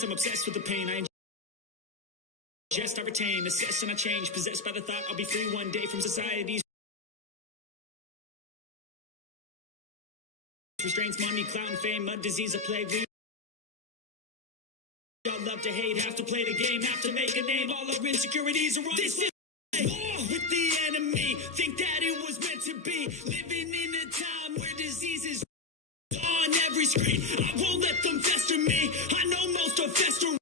I'm obsessed with the pain. I ingest, I retain, assess and I change. Possessed by the thought I'll be free one day from society's restraints. Money, clout, and fame, mud, disease, a plague. We all love to hate, have to play the game, have to make a name. All our insecurities are on this is war with the enemy. Think that it was meant to be. Living in a time where disease is on every screen. I won't let them fester me. I know most are festering.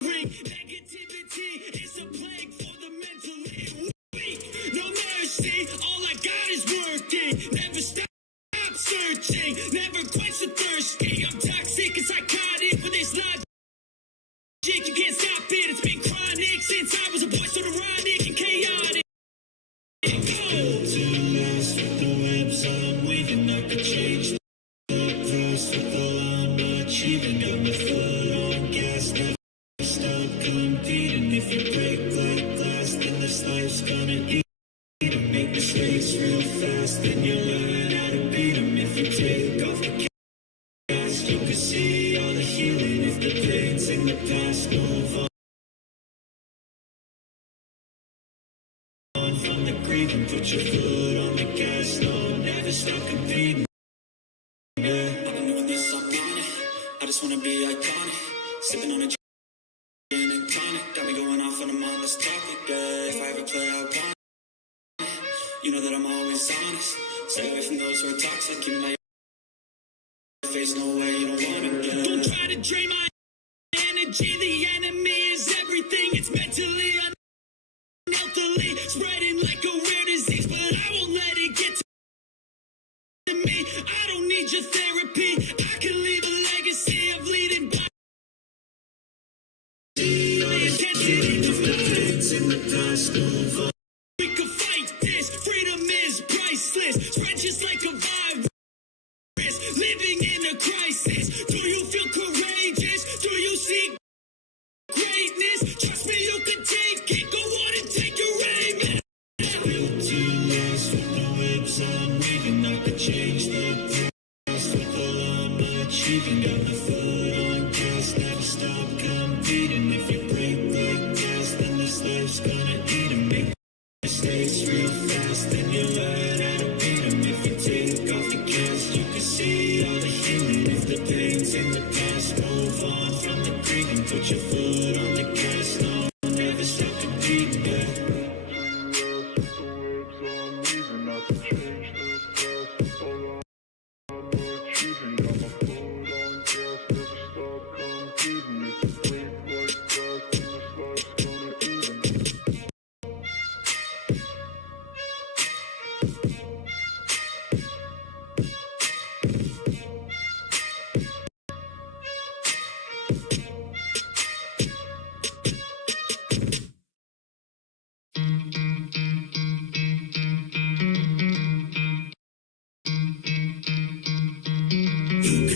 Negativity is a plague for the mentally weak. No mercy, all I got is working. Never stop searching, never quench the thirsty. I'm toxic and psychotic with this logic. You can't stop it, it's been chronic since I was a boy, so neurotic and chaotic. I'm too lost with the webs I'm weaving. I could change the course with all I'm achieving. Got my foot on gas, never stop competing. If you break like glass, then this life's gonna eat them. Make mistakes real fast, then you learn how to beat them. If you take off the gas, you can see all the healing. If the pain's in the past, move on from the grieving. Put your foot on the gas, no, never stop competing. Yeah, I've been doing this, I'm on it. I just wanna be iconic. Sipping on a gin and tonic. Got me going off when I'm on this topic. Yeah, if I ever play, I want it. You know that I'm always honest. Stay away from those who are toxic. Keep my face, no way, you don't want it. Yeah. Don't try to drain my energy. The enemy is everything. It's mentally, unhealthily spreading like a rare disease. But I won't let it get to me. I don't need your therapy. I can leave a legacy of leading by in the past, move on. We can fight this. Freedom is priceless. Spread just like a virus. Living in a crisis. Do you feel courageous? Do you see greatness? Trust me, you can take it. Go on and take your aim. Feel too lost with the webs I'm weaving. I could change the past with all I'm achieving. Got my foot on gas, never stop competing. If you break like glass, then this life's gonna eat 'em. Make mistakes real fast, then you learn how to beat 'em. If you take off the gas, you can see all the healing. If the pain's in the past, move on from the grieving. Put your foot on the gas, no, never stop competing. Yeah.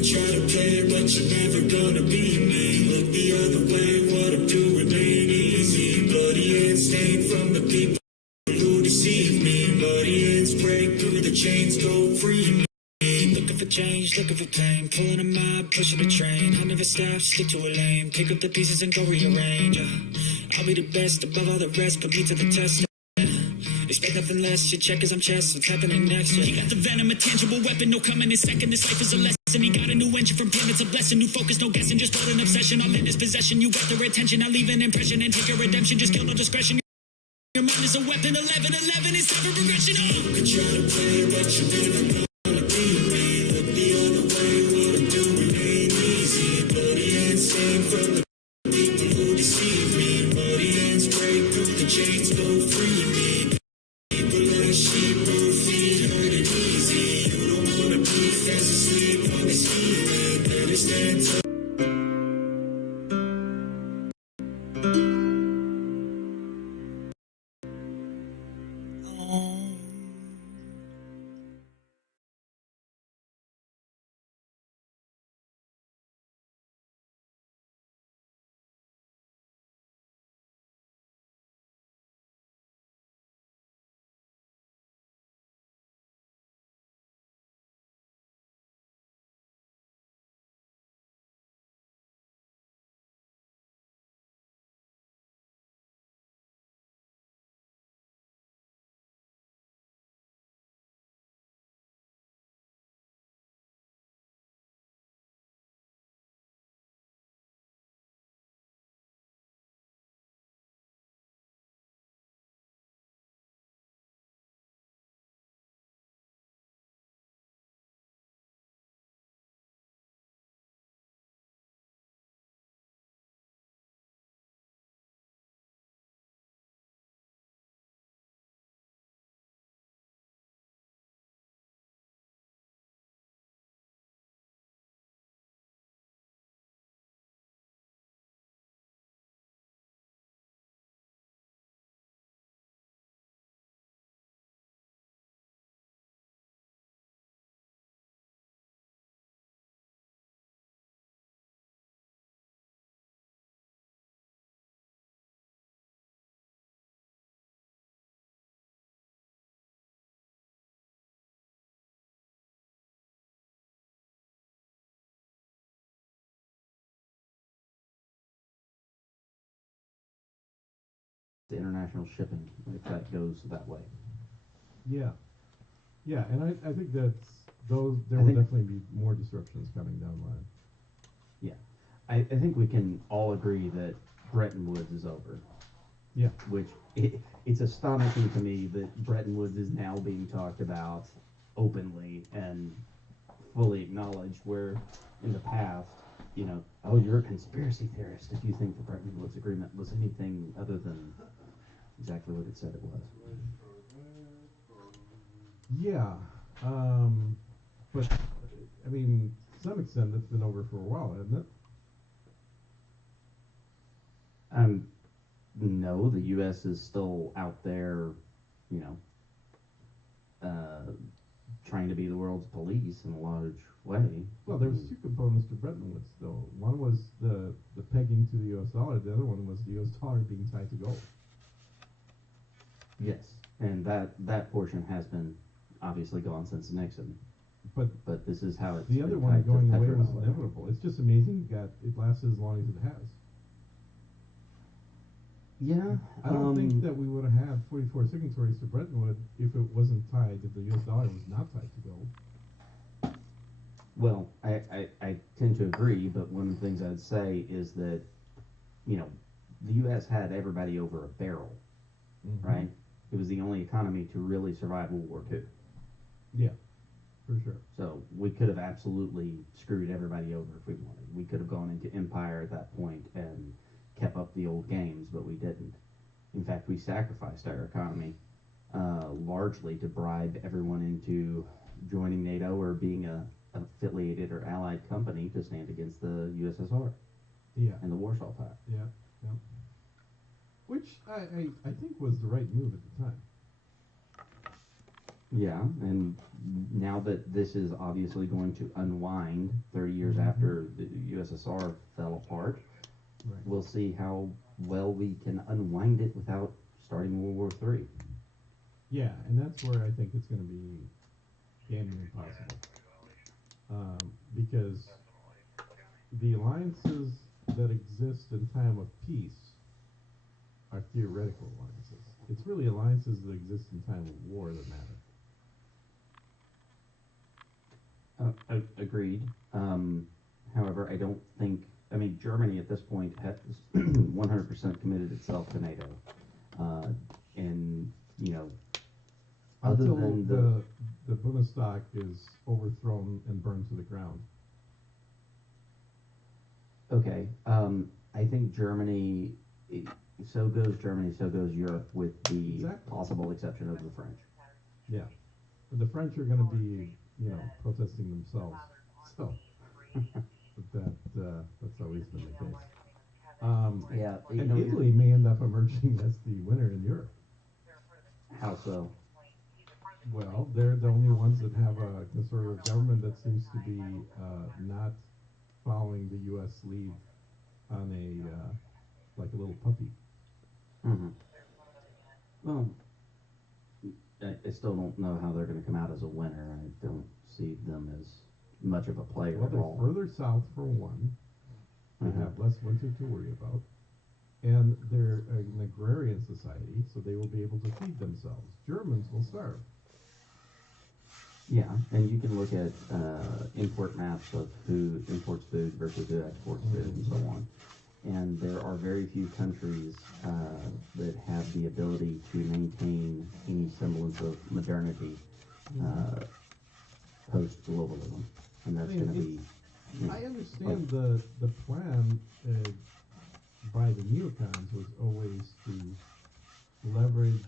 Try to play it, but you're never gonna be me. Look the other way, what I'm doing ain't easy. Bloody and stained from the people who deceive me. Bloody ends break through the chains, go free me. Looking for change, looking for pain. Pulling a mob, pushing a train. I'll never stop, stick to a lane. Pick up the pieces and go rearrange. I'll be the best above all the rest, put me to the test. Expect nothing less, your check is on chest, what's happening next? Yeah. He got the venom, a tangible weapon, no coming in second. This life is a lesson. He got a new engine from him, it's a blessing. New focus, no guessing, just hold an obsession. All in his possession, you got their attention. I'll leave an impression and take your redemption. Just kill no discretion. Your mind is a weapon. 11-11 is never progression. Oh. You can try to play, but you never gonna be me. Look the other way, what I'm doing ain't easy. Bloody and stained from the people who deceive me. Bloody ends break through the chains, go free me. People like sheep move feet, hurt it easy. You don't wanna be fast asleep on this feeling. Better stand tall. to international shipping if that goes that way. Yeah, yeah, and I think that's those. There I will think, definitely be more disruptions coming down the line. yeah, I think we can all agree that Bretton Woods is over, Yeah, which it's astonishing to me that Bretton Woods is now being talked about openly and fully acknowledged, where in the past, oh, you're a conspiracy theorist if you think the Bretton Woods Agreement was anything other than exactly what it said it was. yeah, um, but I mean, to some extent, that's been over for a while, hasn't it? Um, no, the U.S. is still out there, you know, uh, trying to be the world's police in a large way. Well, there was two components to Bretton Woods, though. One was the pegging to the U.S. dollar. The other one was the U.S. dollar being tied to gold. Yes, and that portion has been obviously gone since Nixon, But but this is how it's the other been one tied to the going away was petrodollar. inevitable. It's just amazing that it lasted as long as it has. Yeah, I don't think that we would have had 44 signatories to Bretton Woods if it wasn't tied, if the U.S. dollar was not tied to gold. well, I tend to agree, but one of the things I'd say is that, you know, the U.S. had everybody over a barrel, Mm-hmm. right? It was the only economy to really survive World War II. Yeah, for sure. So we could have absolutely screwed everybody over if we wanted. We could have gone into empire at that point and kept up the old games, but we didn't. In fact, we sacrificed our economy largely to bribe everyone into joining NATO or being a affiliated or allied company to stand against the USSR Yeah, and the Warsaw Pact. yeah, yeah. Which I think was the right move at the time. Yeah, and now that this is obviously going to unwind 30 years Mm-hmm. after the USSR fell apart, Right. we'll see how well we can unwind it without starting World War III. Yeah, and that's where I think it's going to be damning impossible. Because the alliances that exist in time of peace are theoretical alliances. It's really alliances that exist in time of war that matter. Agreed. However, I don't think. I mean, Germany at this point has 100% committed itself to NATO, uh, and you know, other Until than the Bundestag is overthrown and burned to the ground. okay, I think Germany. So goes Germany. So goes Europe, with the Exactly. possible exception of the French. Yeah. But the French are going to be, protesting themselves. So that's always been the case. Yeah, And Italy may end up emerging as the winner in Europe. how so? Well, they're the only ones that have a conservative government that seems to be not following the U.S. lead on like a little puppy. Mm-hmm. Well, I still don't know how they're going to come out as a winner. I don't see them as much of a player Well, at they're all. further south for one. They Mm-hmm. have less winter to worry about. And they're an agrarian society, so they will be able to feed themselves. Germans will starve. Yeah, and you can look at import maps of who imports food versus who exports food and so Mm-hmm. on. And there are very few countries that have the ability to maintain any semblance of modernity Mm-hmm. uh, post globalism. And I that's mean, going to it's. be, you know, I like, understand the plan by the neocons was always to leverage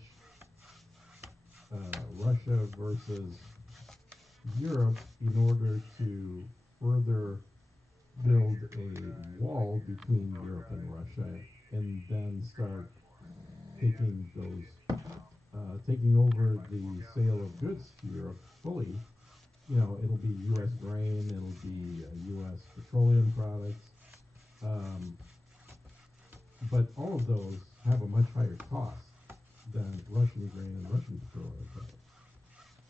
Russia versus Europe in order to further build a wall between Europe and Russia, and then start taking taking over the sale of goods to Europe fully. It'll be U.S. grain, it'll be U.S. petroleum products, um, but all of those have a much higher cost than Russian grain and Russian petroleum products.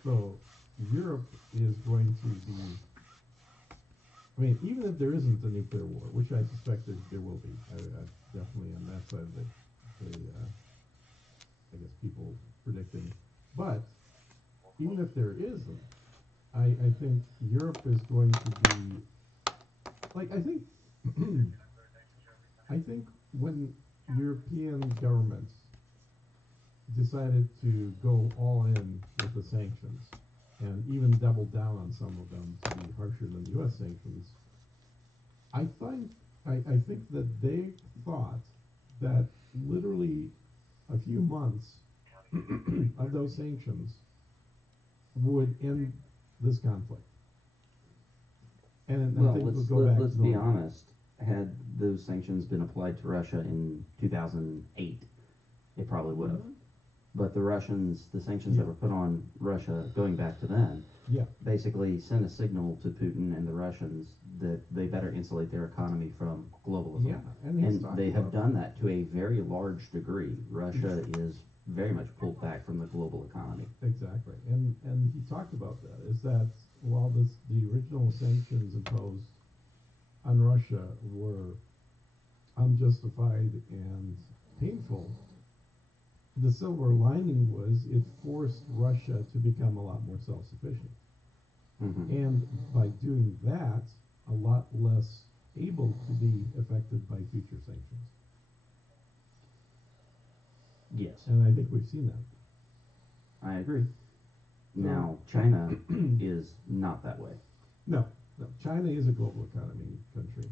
So Europe is going to be. I mean, even if there isn't a nuclear war, which I suspect there will be, I definitely on that side of the I guess people predicting. But even if there isn't, I think Europe is going to be like I think when European governments decided to go all in with the sanctions and even double down on some of them to be harsher than U.S. sanctions, I find I think that they thought that literally a few months of those sanctions would end this conflict, and Well, things would go back let's to be normal. honest. Had those sanctions been applied to Russia in 2008, it probably would have. But the sanctions that were put on Russia going back to then, Yeah, basically sent a signal to Putin and the Russians that they better insulate their economy from globalism. yeah, and he's And talked they have about done that to a very large degree. Russia is very much pulled back from the global economy. exactly, and he talked about that. Is that while the original sanctions imposed on Russia were unjustified and painful, the silver lining was it forced Russia to become a lot more self-sufficient. Mm-hmm. And by doing that, a lot less able to be affected by future sanctions. Yes, And I think we've seen that. I agree. So, Now, China is not that way. no, no. China is a global economy country.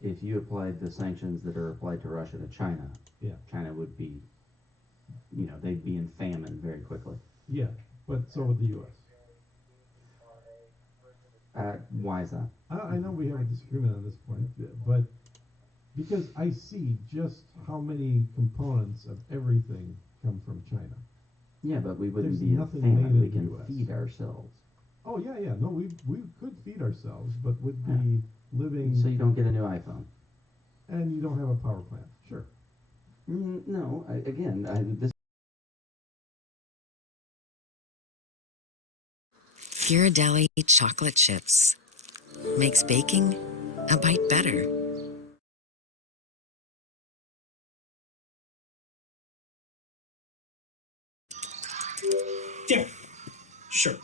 If you applied the sanctions that are applied to Russia to China, Yeah. China would be, they'd be in famine very quickly. Yeah, but so would the U.S. Why is that? I know we have a disagreement on this point, but because I see just how many components of everything come from China. Yeah, but we wouldn't There's be in nothing famine. made in We the can US. feed ourselves. Oh yeah, yeah. No, we could feed ourselves, but would be living. So you don't get a new iPhone. And you don't have a power plant. Sure. No, this. Ghirardelli chocolate chips makes baking a bite better. Yeah, sure.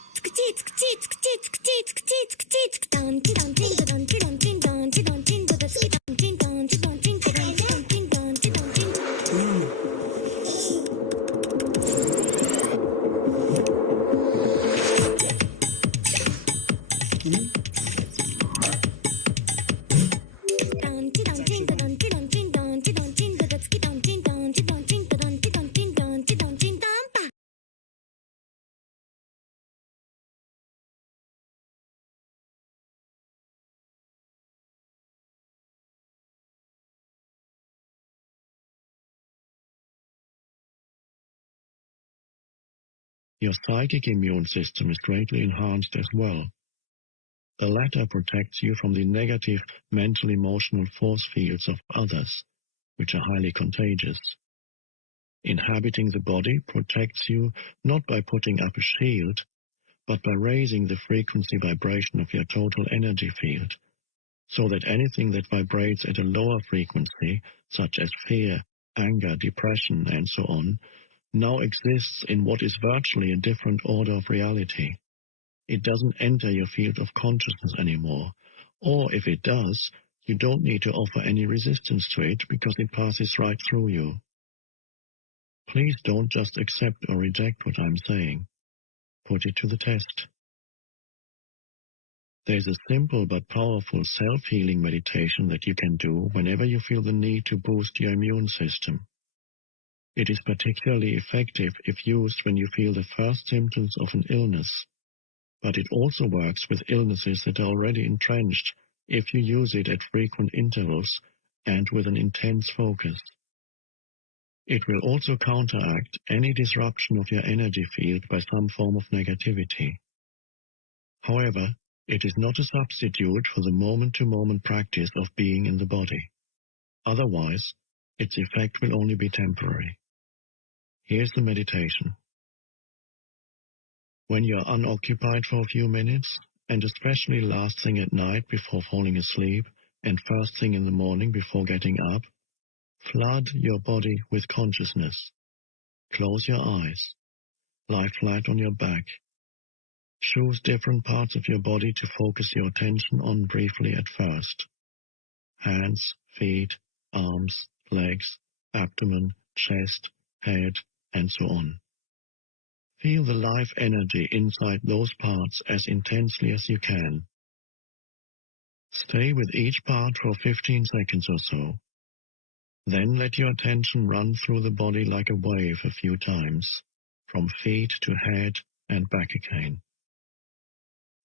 Your psychic immune system is greatly enhanced as well. The latter protects you from the negative mental-emotional force fields of others, which are highly contagious. Inhabiting the body protects you not by putting up a shield, but by raising the frequency vibration of your total energy field, so that anything that vibrates at a lower frequency, such as fear, anger, depression, and so on, now exists in what is virtually a different order of reality. It doesn't enter your field of consciousness anymore, or if it does, you don't need to offer any resistance to it because it passes right through you. Please don't just accept or reject what I'm saying. Put it to the test. There's a simple but powerful self-healing meditation that you can do whenever you feel the need to boost your immune system. It is particularly effective if used when you feel the first symptoms of an illness, but it also works with illnesses that are already entrenched if you use it at frequent intervals and with an intense focus. It will also counteract any disruption of your energy field by some form of negativity. However, it is not a substitute for the moment-to-moment practice of being in the body. Otherwise, its effect will only be temporary. Here's the meditation. When you are unoccupied for a few minutes, and especially last thing at night before falling asleep and first thing in the morning before getting up, flood your body with consciousness. Close your eyes. Lie flat on your back. Choose different parts of your body to focus your attention on briefly at first. Hands, feet, arms, legs, abdomen, chest, head, and so on. Feel the life energy inside those parts as intensely as you can. Stay with each part for 15 seconds or so. Then let your attention run through the body like a wave a few times, from feet to head and back again.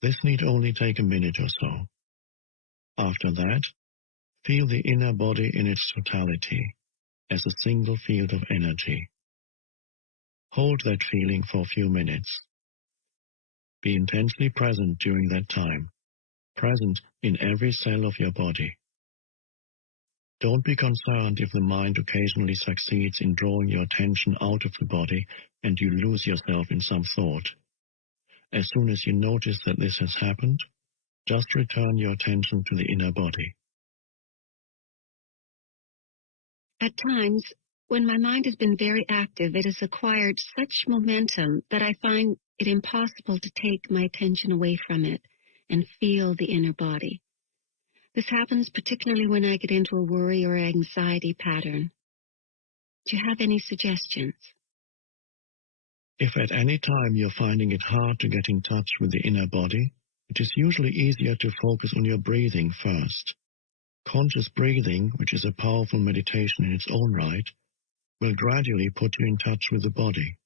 This need only take a minute or so. After that, feel the inner body in its totality, as a single field of energy. Hold that feeling for a few minutes. Be intensely present during that time, present in every cell of your body. Don't be concerned if the mind occasionally succeeds in drawing your attention out of the body and you lose yourself in some thought. As soon as you notice that this has happened, just return your attention to the inner body. At times, when my mind has been very active, it has acquired such momentum that I find it impossible to take my attention away from it and feel the inner body. This happens particularly when I get into a worry or anxiety pattern. Do you have any suggestions? If at any time you're finding it hard to get in touch with the inner body, it is usually easier to focus on your breathing first. Conscious breathing, which is a powerful meditation in its own right, will gradually put you in touch with the body.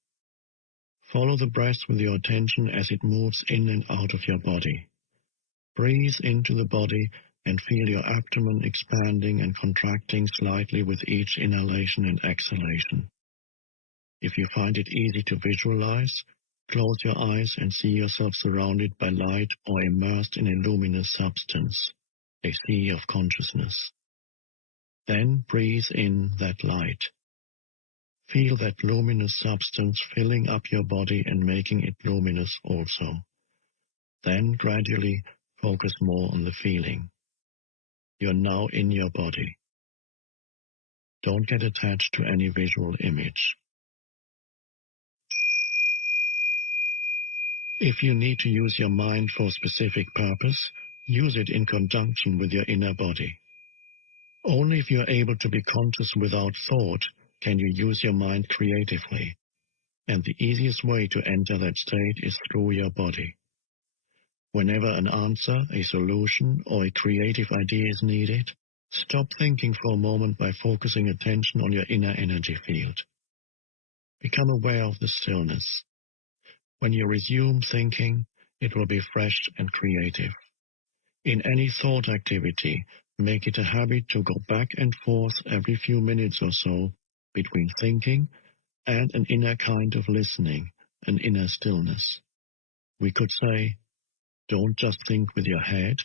Follow the breath with your attention as it moves in and out of your body. Breathe into the body and feel your abdomen expanding and contracting slightly with each inhalation and exhalation. If you find it easy to visualize, close your eyes and see yourself surrounded by light or immersed in a luminous substance, a sea of consciousness. Then breathe in that light. Feel that luminous substance filling up your body and making it luminous also. Then gradually focus more on the feeling. You're now in your body. Don't get attached to any visual image. If you need to use your mind for a specific purpose, use it in conjunction with your inner body. Only if you are able to be conscious without thought can you use your mind creatively, and the easiest way to enter that state is through your body. Whenever an answer, a solution, or a creative idea is needed, stop thinking for a moment by focusing attention on your inner energy field. Become aware of the stillness. When you resume thinking, it will be fresh and creative. In any thought activity, make it a habit to go back and forth every few minutes or so between thinking and an inner kind of listening, an inner stillness. We could say, don't just think with your head,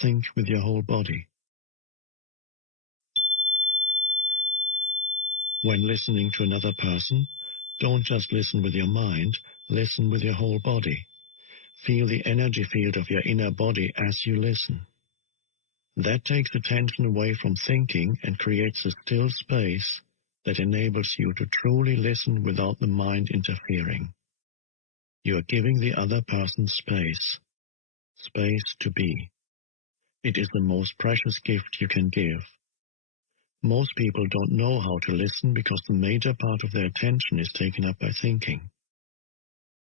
think with your whole body. When listening to another person, don't just listen with your mind, listen with your whole body. Feel the energy field of your inner body as you listen. That takes attention away from thinking and creates a still space that enables you to truly listen without the mind interfering. You are giving the other person space to be. It is the most precious gift you can give. Most people don't know how to listen because the major part of their attention is taken up by thinking.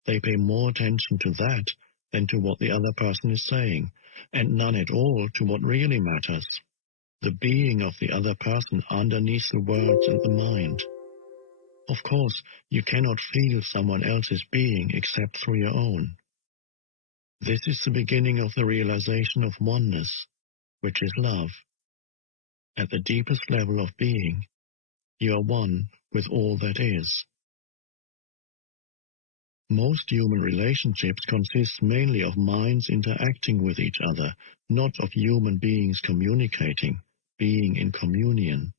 They pay more attention to that than to what the other person is saying, and none at all to what really matters, the being of the other person underneath the words and the mind. Of course, you cannot feel someone else's being except through your own. This is the beginning of the realization of oneness, which is love. At the deepest level of being, you are one with all that is. Most human relationships consist mainly of minds interacting with each other, not of human beings communicating, being in communion.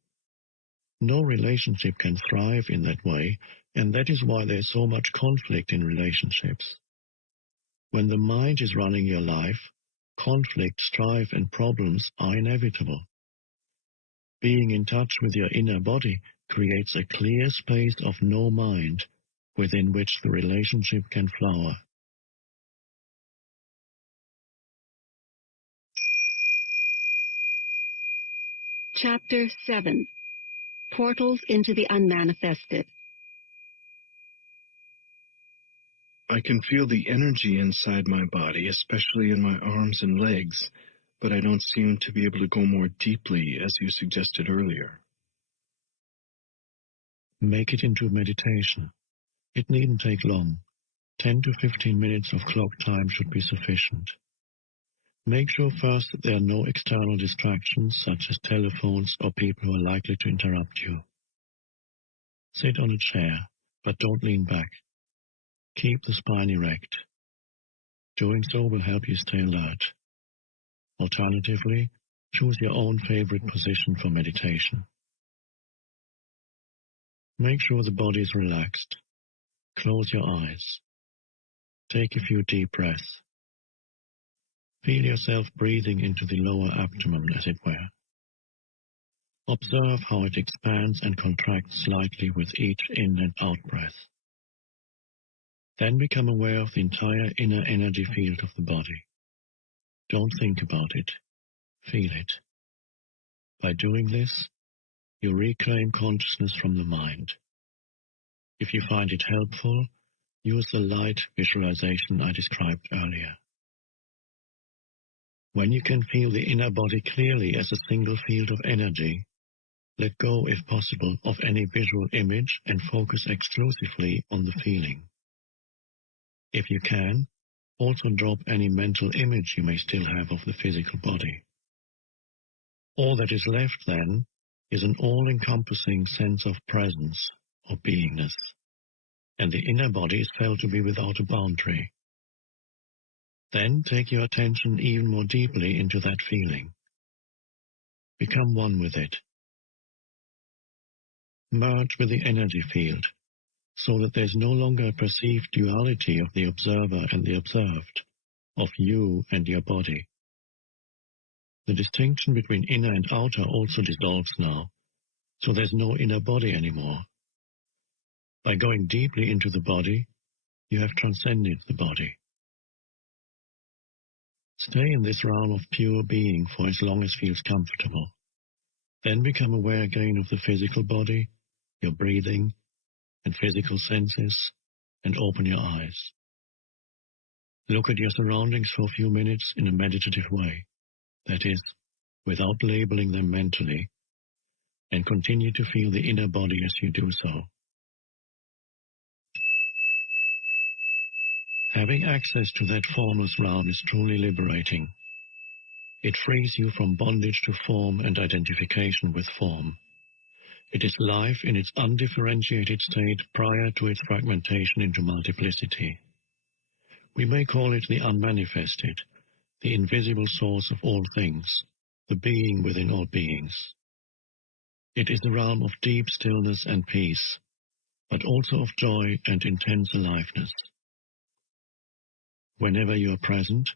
No relationship can thrive in that way, and that is why there is so much conflict in relationships. When the mind is running your life, conflict, strife, and problems are inevitable. Being in touch with your inner body creates a clear space of no mind within which the relationship can flower. Chapter 7. Portals into the Unmanifested. I can feel the energy inside my body, especially in my arms and legs, but I don't seem to be able to go more deeply, as you suggested earlier. Make it into a meditation. It needn't take long. 10 to 15 minutes of clock time should be sufficient. Make sure first that there are no external distractions, such as telephones or people who are likely to interrupt you. Sit on a chair, but don't lean back. Keep the spine erect. Doing so will help you stay alert. Alternatively, choose your own favorite position for meditation. Make sure the body is relaxed. Close your eyes. Take a few deep breaths. Feel yourself breathing into the lower abdomen, as it were. Observe how it expands and contracts slightly with each in and out breath. Then become aware of the entire inner energy field of the body. Don't think about it. Feel it. By doing this, you reclaim consciousness from the mind. If you find it helpful, use the light visualization I described earlier. When you can feel the inner body clearly as a single field of energy, let go, if possible, of any visual image and focus exclusively on the feeling. If you can, also drop any mental image you may still have of the physical body. All that is left, then, is an all-encompassing sense of presence or beingness, and the inner body is felt to be without a boundary. Then take your attention even more deeply into that feeling. Become one with it. Merge with the energy field, so that there is no longer a perceived duality of the observer and the observed, of you and your body. The distinction between inner and outer also dissolves now, so there's no inner body anymore. By going deeply into the body, you have transcended the body. Stay in this realm of pure being for as long as feels comfortable. Then become aware again of the physical body, your breathing, and physical senses, and open your eyes. Look at your surroundings for a few minutes in a meditative way, that is, without labeling them mentally, and continue to feel the inner body as you do so. Having access to that formless realm is truly liberating. It frees you from bondage to form and identification with form. It is life in its undifferentiated state prior to its fragmentation into multiplicity. We may call it the unmanifested, the invisible source of all things, the being within all beings. It is the realm of deep stillness and peace, but also of joy and intense aliveness. Whenever you are present,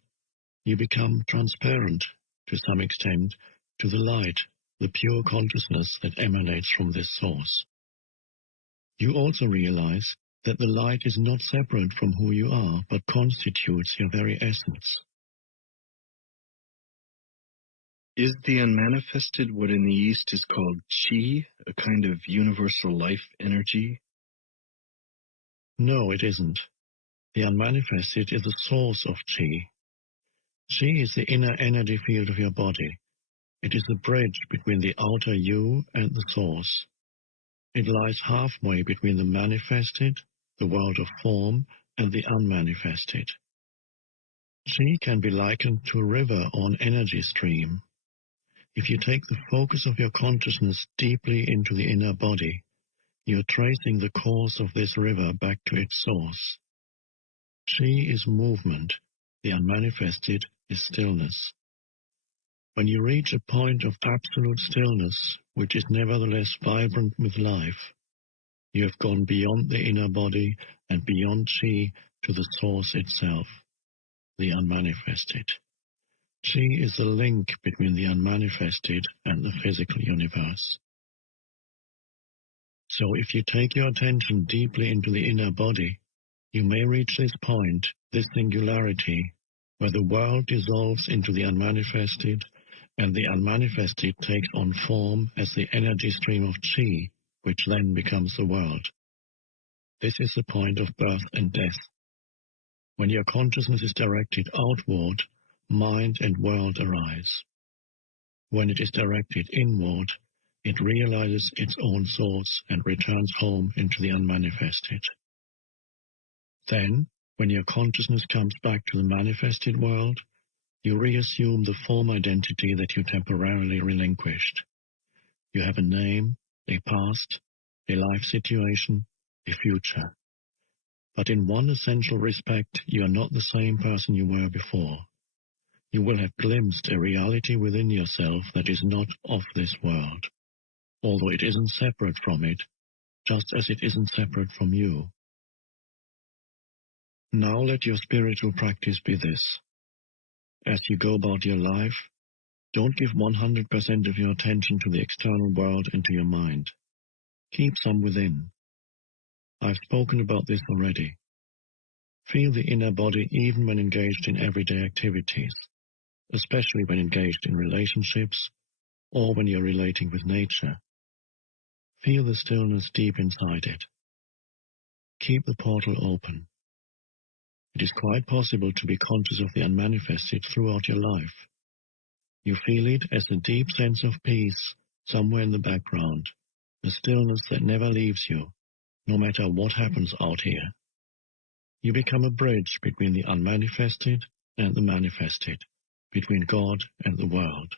you become transparent, to some extent, to the light, the pure consciousness that emanates from this source. You also realize that the light is not separate from who you are, but constitutes your very essence. Is the unmanifested what in the East is called chi, a kind of universal life energy? No, it isn't. The unmanifested is the source of chi. Chi is the inner energy field of your body. It is the bridge between the outer you and the source. It lies halfway between the manifested, the world of form, and the unmanifested. Chi can be likened to a river or an energy stream. If you take the focus of your consciousness deeply into the inner body, you are tracing the course of this river back to its source. Chi is movement, the unmanifested is stillness. When you reach a point of absolute stillness, which is nevertheless vibrant with life, you have gone beyond the inner body and beyond chi to the source itself, the unmanifested. Qi is the link between the unmanifested and the physical universe. So if you take your attention deeply into the inner body, you may reach this point, this singularity, where the world dissolves into the unmanifested, and the unmanifested takes on form as the energy stream of Qi, which then becomes the world. This is the point of birth and death. When your consciousness is directed outward, mind and world arise. When it is directed inward, it realizes its own source and returns home into the unmanifested. Then, when your consciousness comes back to the manifested world, you reassume the form identity that you temporarily relinquished. You have a name, a past, a life situation, a future. But in one essential respect, you are not the same person you were before. You will have glimpsed a reality within yourself that is not of this world, although it isn't separate from it, just as it isn't separate from you. Now let your spiritual practice be this. As you go about your life, don't give 100% of your attention to the external world and to your mind. Keep some within. I've spoken about this already. Feel the inner body even when engaged in everyday activities, especially when engaged in relationships or when you're relating with nature. Feel the stillness deep inside it. Keep the portal open. It is quite possible to be conscious of the unmanifested throughout your life. You feel it as a deep sense of peace somewhere in the background, a stillness that never leaves you, no matter what happens out here. You become a bridge between the unmanifested and the manifested, between God and the world.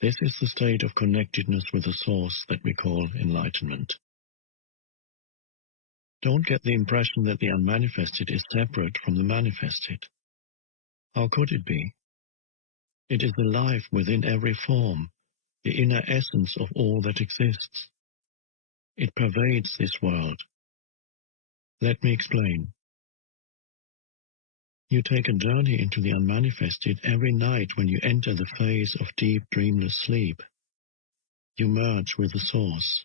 This is the state of connectedness with the source that we call enlightenment. Don't get the impression that the unmanifested is separate from the manifested. How could it be? It is the life within every form, the inner essence of all that exists. It pervades this world. Let me explain. You take a journey into the unmanifested every night when you enter the phase of deep dreamless sleep. You merge with the source.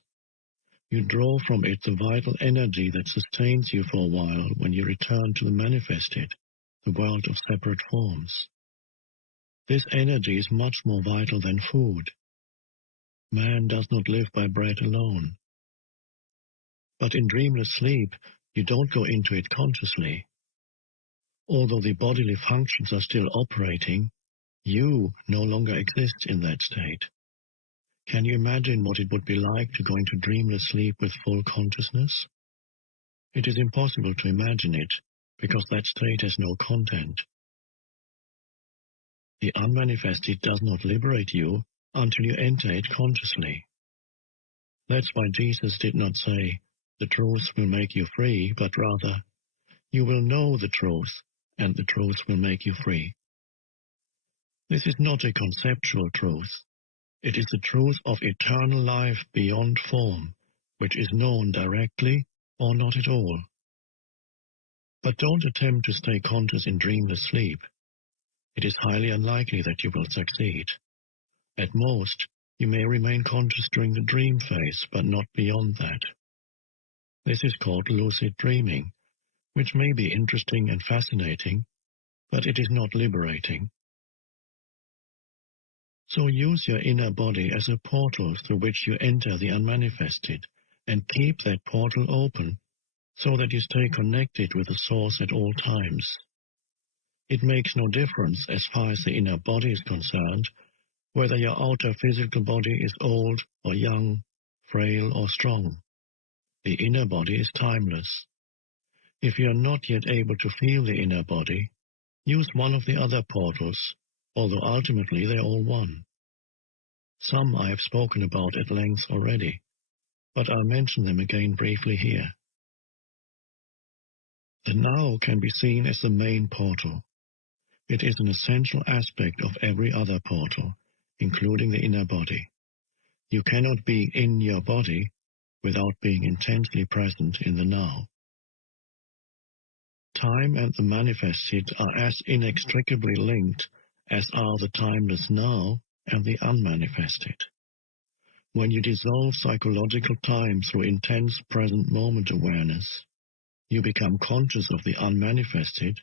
You draw from it the vital energy that sustains you for a while when you return to the manifested, the world of separate forms. This energy is much more vital than food. Man does not live by bread alone. But in dreamless sleep, you don't go into it consciously. Although the bodily functions are still operating, you no longer exist in that state. Can you imagine what it would be like to go into dreamless sleep with full consciousness? It is impossible to imagine it, because that state has no content. The unmanifested does not liberate you until you enter it consciously. That's why Jesus did not say, "The truth will make you free," but rather, "You will know the truth, and the truth will make you free." This is not a conceptual truth. It is the truth of eternal life beyond form, which is known directly or not at all. But don't attempt to stay conscious in dreamless sleep. It is highly unlikely that you will succeed. At most, you may remain conscious during the dream phase, but not beyond that. This is called lucid dreaming, which may be interesting and fascinating, but it is not liberating. So use your inner body as a portal through which you enter the unmanifested, and keep that portal open so that you stay connected with the source at all times. It makes no difference as far as the inner body is concerned, whether your outer physical body is old or young, frail or strong. The inner body is timeless. If you are not yet able to feel the inner body, use one of the other portals, although ultimately they are all one. Some I have spoken about at length already, but I'll mention them again briefly here. The now can be seen as the main portal. It is an essential aspect of every other portal, including the inner body. You cannot be in your body without being intensely present in the now. Time and the manifested are as inextricably linked as are the timeless now and the unmanifested. When you dissolve psychological time through intense present moment awareness, you become conscious of the unmanifested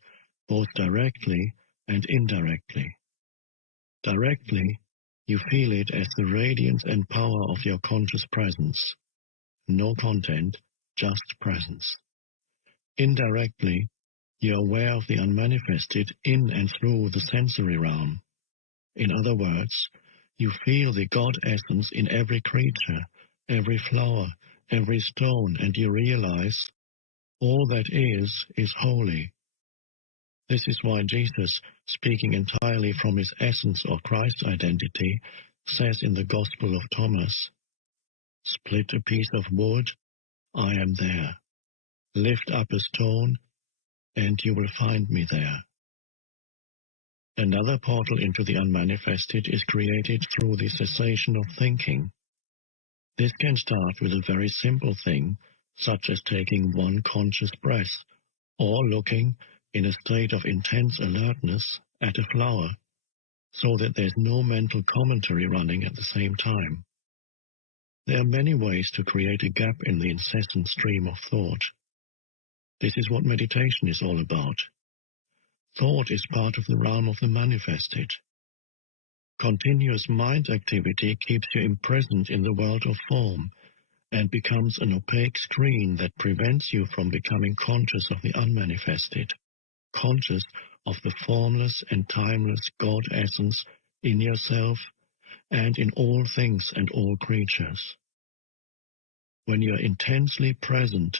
both directly and indirectly. Directly, you feel it as the radiance and power of your conscious presence. No content, just presence. Indirectly, you are aware of the unmanifested in and through the sensory realm. In other words, you feel the God essence in every creature, every flower, every stone, and you realize all that is holy. This is why Jesus, speaking entirely from his essence or Christ identity, says in the Gospel of Thomas, "Split a piece of wood, I am there. Lift up a stone, and you will find me there." Another portal into the unmanifested is created through the cessation of thinking. This can start with a very simple thing, such as taking one conscious breath, or looking, in a state of intense alertness, at a flower, so that there's no mental commentary running at the same time. There are many ways to create a gap in the incessant stream of thought. This is what meditation is all about. Thought is part of the realm of the manifested. Continuous mind activity keeps you imprisoned in the world of form and becomes an opaque screen that prevents you from becoming conscious of the unmanifested, conscious of the formless and timeless God essence in yourself and in all things and all creatures. When you are intensely present,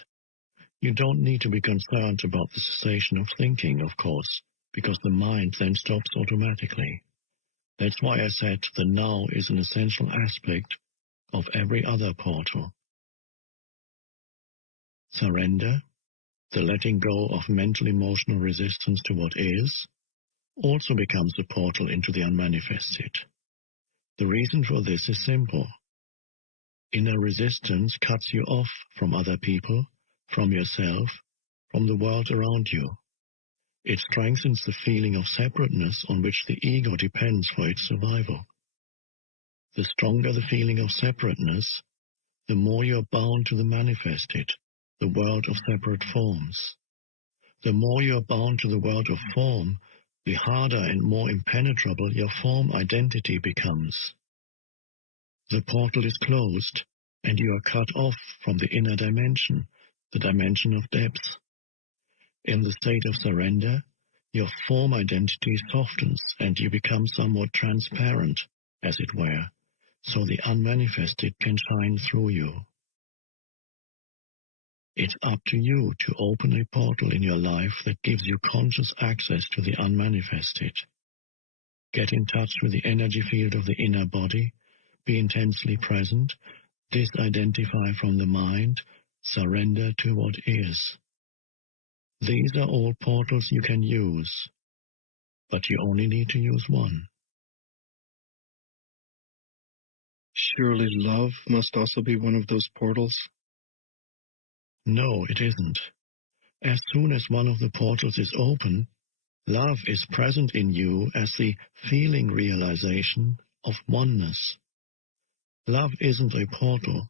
you don't need to be concerned about the cessation of thinking, of course, because the mind then stops automatically. That's why I said the now is an essential aspect of every other portal. Surrender, the letting go of mental-emotional resistance to what is, also becomes a portal into the unmanifested. The reason for this is simple. Inner resistance cuts you off from other people, from yourself, from the world around you. It strengthens the feeling of separateness on which the ego depends for its survival. The stronger the feeling of separateness, the more you are bound to the manifested, the world of separate forms. The more you are bound to the world of form, the harder and more impenetrable your form identity becomes. The portal is closed, and you are cut off from the inner dimension, the dimension of depth. In the state of surrender, your form identity softens and you become somewhat transparent, as it were, so the unmanifested can shine through you. It's up to you to open a portal in your life that gives you conscious access to the unmanifested. Get in touch with the energy field of the inner body, be intensely present, disidentify from the mind, surrender to what is. These are all portals you can use, but you only need to use one. Surely love must also be one of those portals? No, it isn't. As soon as one of the portals is open, love is present in you as the feeling realization of oneness. Love isn't a portal.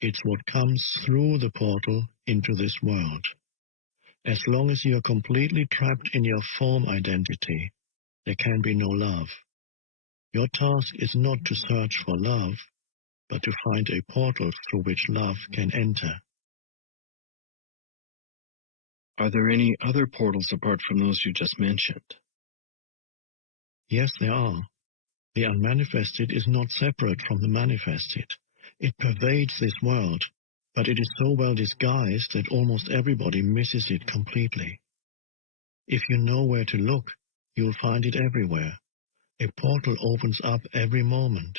It's what comes through the portal into this world. As long as you are completely trapped in your form identity, there can be no love. Your task is not to search for love, but to find a portal through which love can enter. Are there any other portals apart from those you just mentioned? Yes, there are. The unmanifested is not separate from the manifested. It pervades this world, but it is so well disguised that almost everybody misses it completely. If you know where to look, you'll find it everywhere. A portal opens up every moment.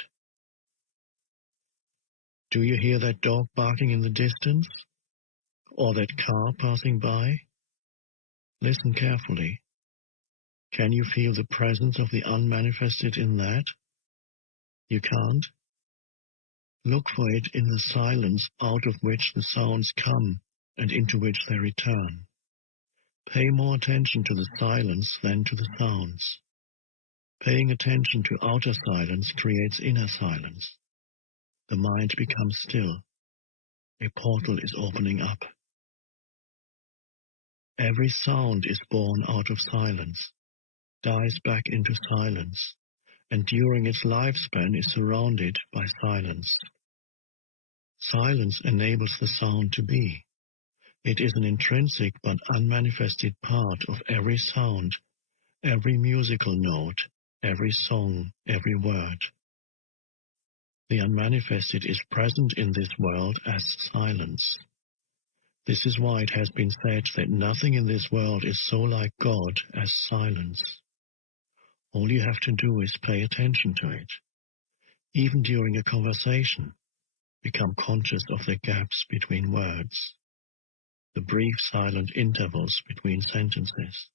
Do you hear that dog barking in the distance? Or that car passing by? Listen carefully. Can you feel the presence of the unmanifested in that? You can't? Look for it in the silence out of which the sounds come and into which they return. Pay more attention to the silence than to the sounds. Paying attention to outer silence creates inner silence. The mind becomes still. A portal is opening up. Every sound is born out of silence, dies back into silence, and during its lifespan is surrounded by silence. Silence enables the sound to be. It is an intrinsic but unmanifested part of every sound, every musical note, every song, every word. The unmanifested is present in this world as silence. This is why it has been said that nothing in this world is so like God as silence. All you have to do is pay attention to it. Even during a conversation, become conscious of the gaps between words, the brief silent intervals between sentences.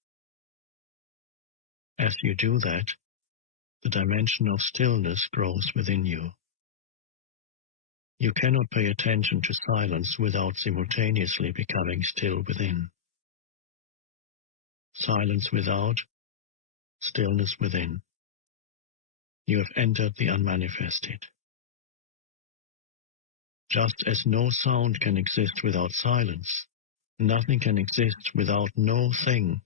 As you do that, the dimension of stillness grows within you. You cannot pay attention to silence without simultaneously becoming still within. Silence without, stillness within. You have entered the unmanifested. Just as no sound can exist without silence, nothing can exist without no thing,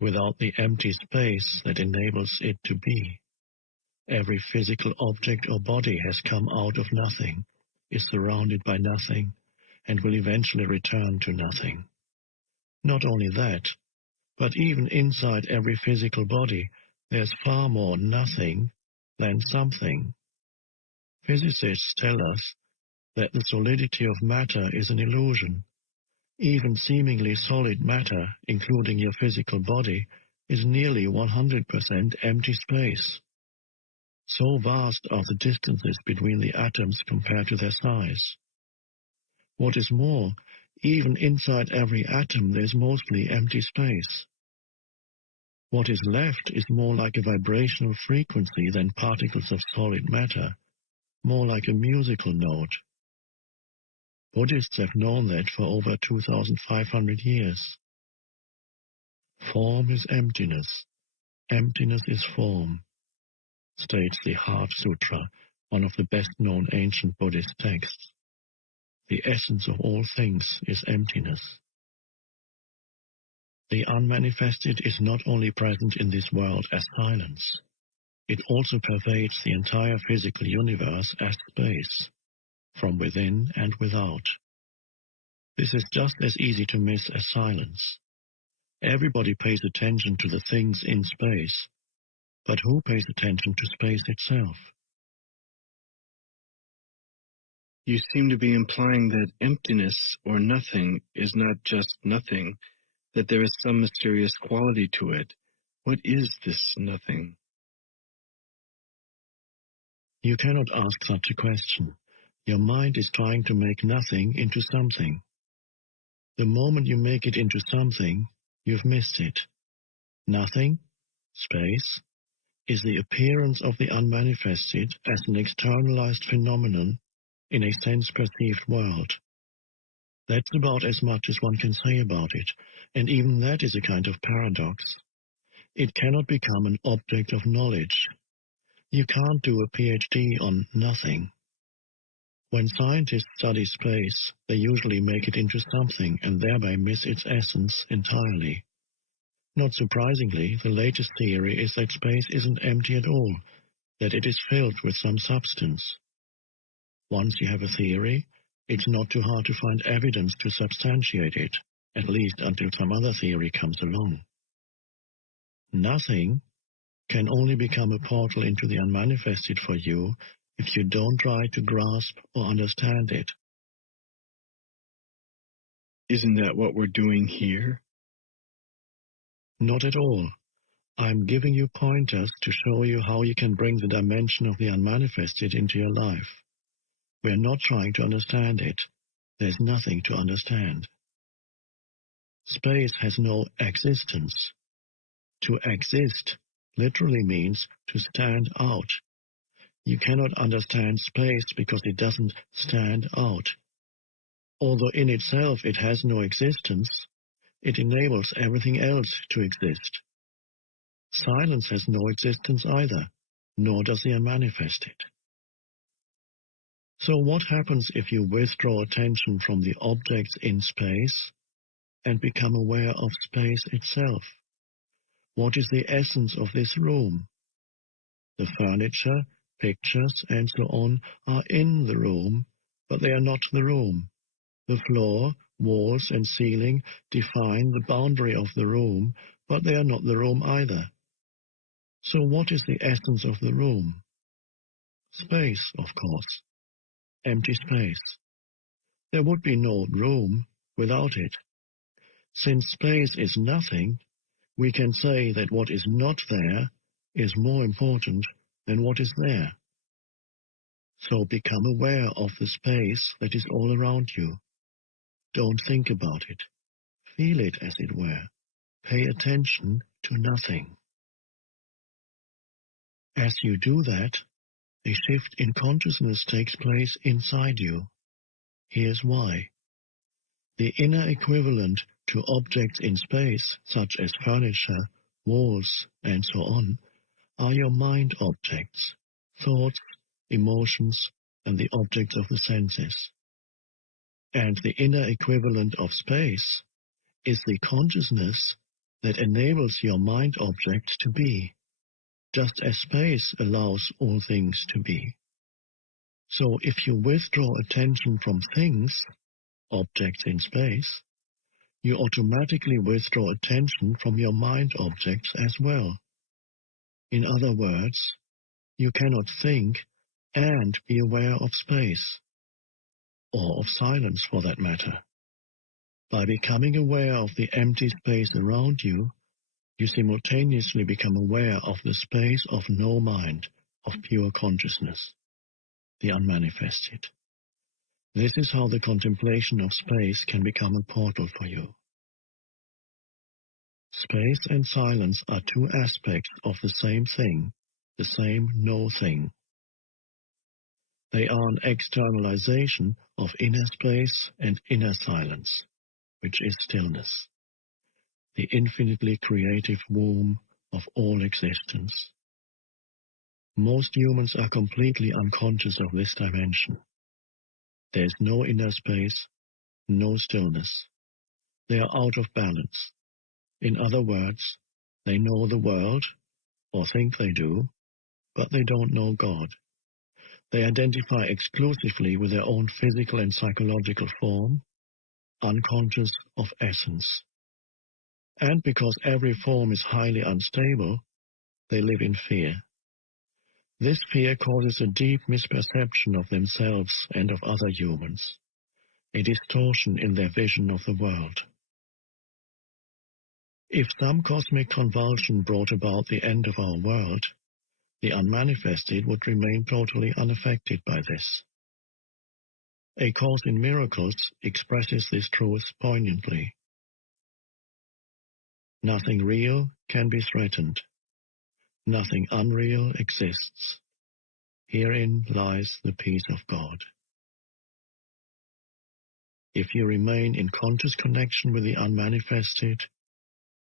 without the empty space that enables it to be. Every physical object or body has come out of nothing, is surrounded by nothing, and will eventually return to nothing. Not only that, but even inside every physical body, there's far more nothing than something. Physicists tell us that the solidity of matter is an illusion. Even seemingly solid matter, including your physical body, is nearly 100% empty space. So vast are the distances between the atoms compared to their size. What is more, even inside every atom there's mostly empty space. What is left is more like a vibrational frequency than particles of solid matter, more like a musical note. Buddhists have known that for over 2,500 years. Form is emptiness. Emptiness is form, states the Heart Sutra, one of the best-known ancient Buddhist texts. The essence of all things is emptiness. The unmanifested is not only present in this world as silence, it also pervades the entire physical universe as space, from within and without. This is just as easy to miss as silence. Everybody pays attention to the things in space, but who pays attention to space itself? You seem to be implying that emptiness or nothing is not just nothing, that there is some mysterious quality to it. What is this nothing? You cannot ask such a question. Your mind is trying to make nothing into something. The moment you make it into something, you've missed it. Nothing, space, is the appearance of the unmanifested as an externalized phenomenon in a sense-perceived world. That's about as much as one can say about it, and even that is a kind of paradox. It cannot become an object of knowledge. You can't do a PhD on nothing. When scientists study space, they usually make it into something and thereby miss its essence entirely. Not surprisingly, the latest theory is that space isn't empty at all, that it is filled with some substance. Once you have a theory, it's not too hard to find evidence to substantiate it, at least until some other theory comes along. Nothing can only become a portal into the unmanifested for you if you don't try to grasp or understand it. Isn't that what we're doing here? Not at all. I'm giving you pointers to show you how you can bring the dimension of the unmanifested into your life. We're not trying to understand it. There's nothing to understand. Space has no existence. To exist literally means to stand out. You cannot understand space because it doesn't stand out. Although in itself it has no existence, it enables everything else to exist. Silence has no existence either, nor does the unmanifest it. So what happens if you withdraw attention from the objects in space and become aware of space itself? What is the essence of this room? The furniture, pictures, and so on are in the room, but they are not the room. The floor, walls, and ceiling define the boundary of the room, but they are not the room either. So what is the essence of the room? Space, of course. Empty space. There would be no room without it. Since space is nothing, we can say that what is not there is more important than what is there. So become aware of the space that is all around you. Don't think about it. Feel it, as it were. Pay attention to nothing. As you do that, a shift in consciousness takes place inside you. Here's why. The inner equivalent to objects in space, such as furniture, walls, and so on, are your mind objects, thoughts, emotions, and the objects of the senses. And the inner equivalent of space is the consciousness that enables your mind object to be, just as space allows all things to be. So if you withdraw attention from things, objects in space, you automatically withdraw attention from your mind objects as well. In other words, you cannot think and be aware of space, or of silence for that matter. By becoming aware of the empty space around you, you simultaneously become aware of the space of no mind, of pure consciousness, the unmanifested. This is how the contemplation of space can become a portal for you. Space and silence are two aspects of the same thing, the same no thing. They are an externalization of inner space and inner silence, which is stillness, the infinitely creative womb of all existence. Most humans are completely unconscious of this dimension. There is no inner space, no stillness. They are out of balance. In other words, they know the world, or think they do, but they don't know God. They identify exclusively with their own physical and psychological form, unconscious of essence. And because every form is highly unstable, they live in fear. This fear causes a deep misperception of themselves and of other humans, a distortion in their vision of the world. If some cosmic convulsion brought about the end of our world, the unmanifested would remain totally unaffected by this. A Course in Miracles expresses this truth poignantly. Nothing real can be threatened. Nothing unreal exists. Herein lies the peace of God. If you remain in conscious connection with the unmanifested,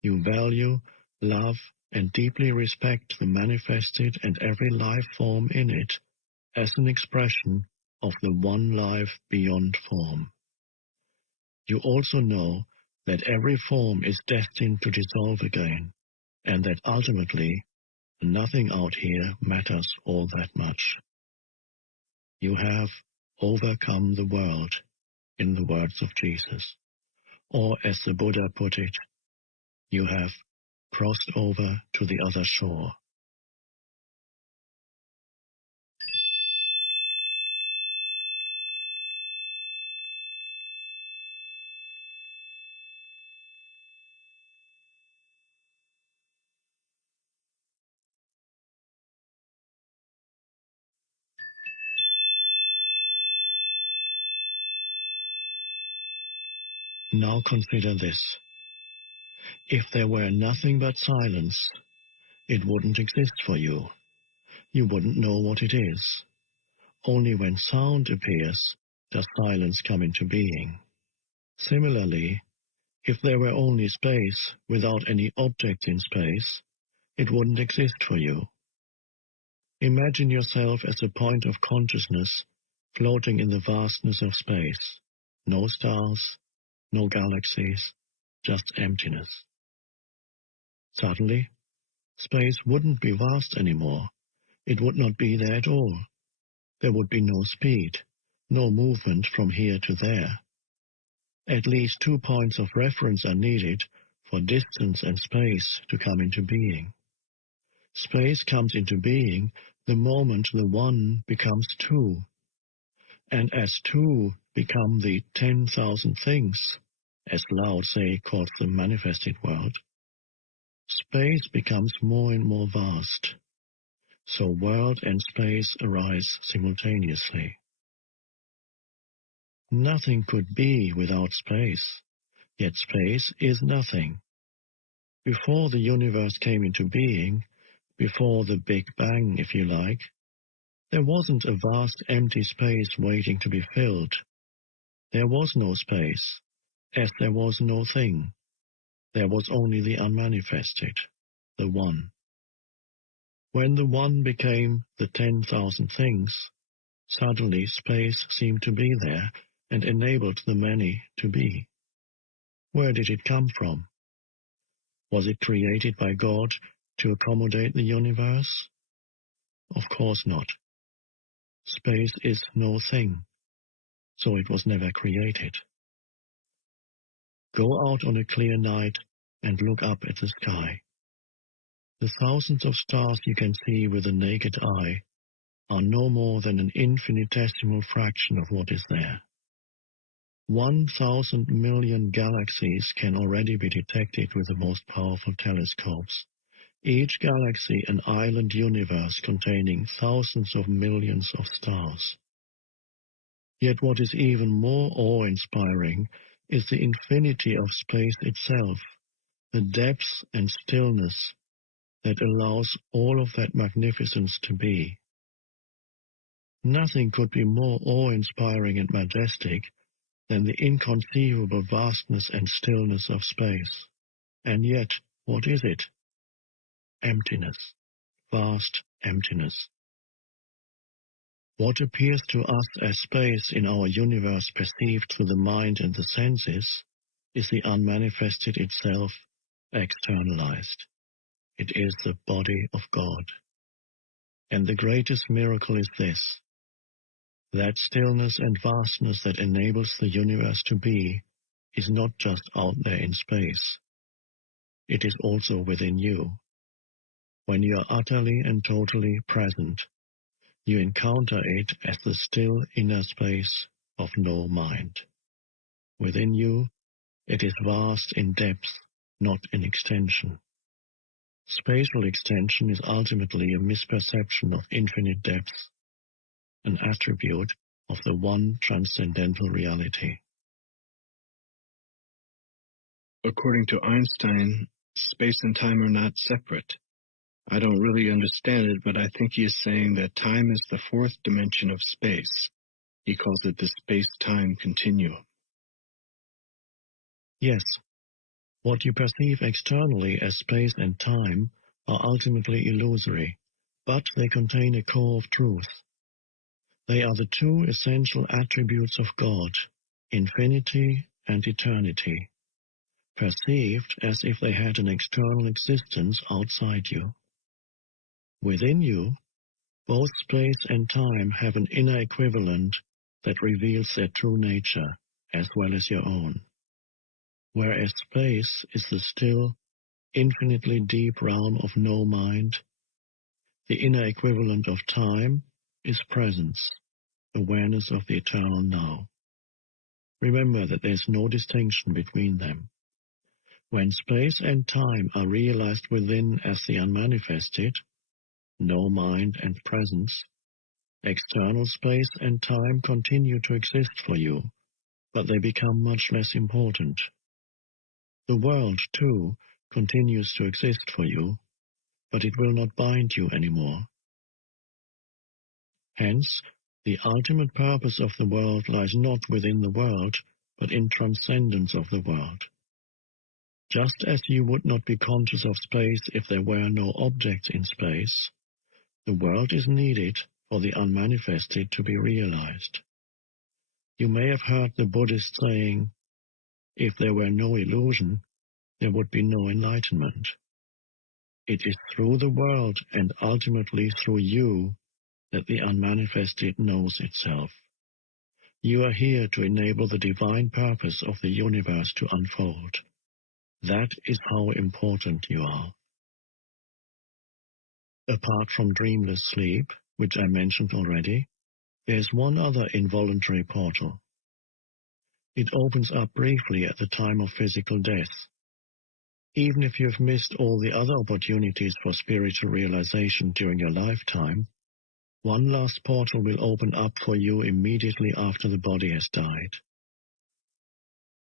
you value, love, and deeply respect the manifested and every life form in it as an expression of the one life beyond form. You also know that every form is destined to dissolve again, and that ultimately nothing out here matters all that much. You have overcome the world, in the words of Jesus, or as the Buddha put it, you have crossed over to the other shore. Now consider this. If there were nothing but silence, it wouldn't exist for you. You wouldn't know what it is. Only when sound appears does silence come into being. Similarly, if there were only space without any object in space, it wouldn't exist for you. Imagine yourself as a point of consciousness floating in the vastness of space. No stars, no galaxies, just emptiness. Suddenly, space wouldn't be vast anymore. It would not be there at all. There would be no speed, no movement from here to there. At least 2 points of reference are needed for distance and space to come into being. Space comes into being the moment the one becomes two, and as two become the 10,000 things, as Lao Tse calls the manifested world, space becomes more and more vast, so world and space arise simultaneously. Nothing could be without space, yet space is nothing. Before the universe came into being, before the Big Bang, if you like, there wasn't a vast empty space waiting to be filled. There was no space, as there was no thing. There was only the unmanifested, the One. When the One became the 10,000 things, suddenly space seemed to be there and enabled the many to be. Where did it come from? Was it created by God to accommodate the universe? Of course not. Space is no thing, so it was never created. Go out on a clear night and look up at the sky. The thousands of stars you can see with the naked eye are no more than an infinitesimal fraction of what is there. 1,000 million galaxies can already be detected with the most powerful telescopes. Each galaxy an island universe containing thousands of millions of stars. Yet what is even more awe-inspiring is the infinity of space itself, the depth and stillness that allows all of that magnificence to be. Nothing could be more awe-inspiring and majestic than the inconceivable vastness and stillness of space. And yet, what is it? Emptiness. Vast emptiness. What appears to us as space in our universe perceived through the mind and the senses is the unmanifested itself, externalized. It is the body of God. And the greatest miracle is this: that stillness and vastness that enables the universe to be is not just out there in space. It is also within you. When you are utterly and totally present, you encounter it as the still inner space of no mind. Within you, it is vast in depth, not in extension. Spatial extension is ultimately a misperception of infinite depth, an attribute of the one transcendental reality. According to Einstein, space and time are not separate. I don't really understand it, but I think he is saying that time is the fourth dimension of space. He calls it the space-time continuum. Yes, what you perceive externally as space and time are ultimately illusory, but they contain a core of truth. They are the two essential attributes of God, infinity and eternity, perceived as if they had an external existence outside you. Within you, both space and time have an inner equivalent that reveals their true nature, as well as your own. Whereas space is the still, infinitely deep realm of no mind, the inner equivalent of time is presence, awareness of the eternal now. Remember that there is no distinction between them. When space and time are realized within as the unmanifested, no mind and presence, external space and time continue to exist for you, but they become much less important. The world, too, continues to exist for you, but it will not bind you anymore. Hence, the ultimate purpose of the world lies not within the world, but in transcendence of the world. Just as you would not be conscious of space if there were no objects in space, the world is needed for the unmanifested to be realized. You may have heard the Buddhist saying, if there were no illusion, there would be no enlightenment. It is through the world and ultimately through you that the unmanifested knows itself. You are here to enable the divine purpose of the universe to unfold. That is how important you are. Apart from dreamless sleep, which I mentioned already, there is one other involuntary portal. It opens up briefly at the time of physical death. Even if you have missed all the other opportunities for spiritual realization during your lifetime, one last portal will open up for you immediately after the body has died.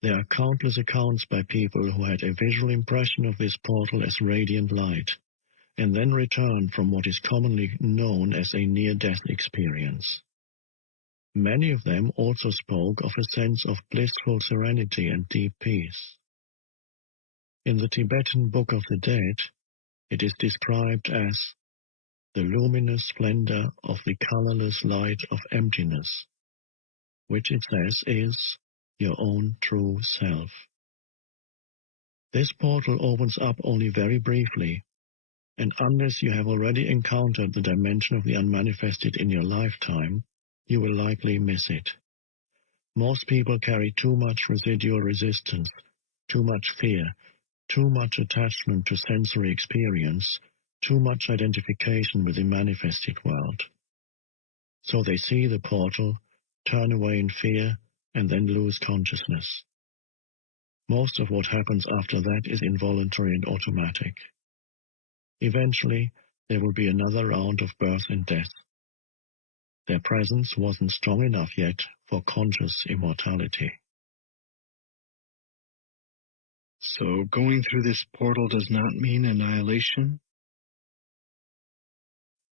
There are countless accounts by people who had a visual impression of this portal as radiant light, and then returned from what is commonly known as a near-death experience. Many of them also spoke of a sense of blissful serenity and deep peace. In the Tibetan Book of the Dead, it is described as the luminous splendor of the colorless light of emptiness, which it says is your own true self. This portal opens up only very briefly, and unless you have already encountered the dimension of the unmanifested in your lifetime, you will likely miss it. Most people carry too much residual resistance, too much fear, too much attachment to sensory experience, too much identification with the manifested world. So they see the portal, turn away in fear, and then lose consciousness. Most of what happens after that is involuntary and automatic. Eventually, there will be another round of birth and death. Their presence wasn't strong enough yet for conscious immortality. So going through this portal does not mean annihilation?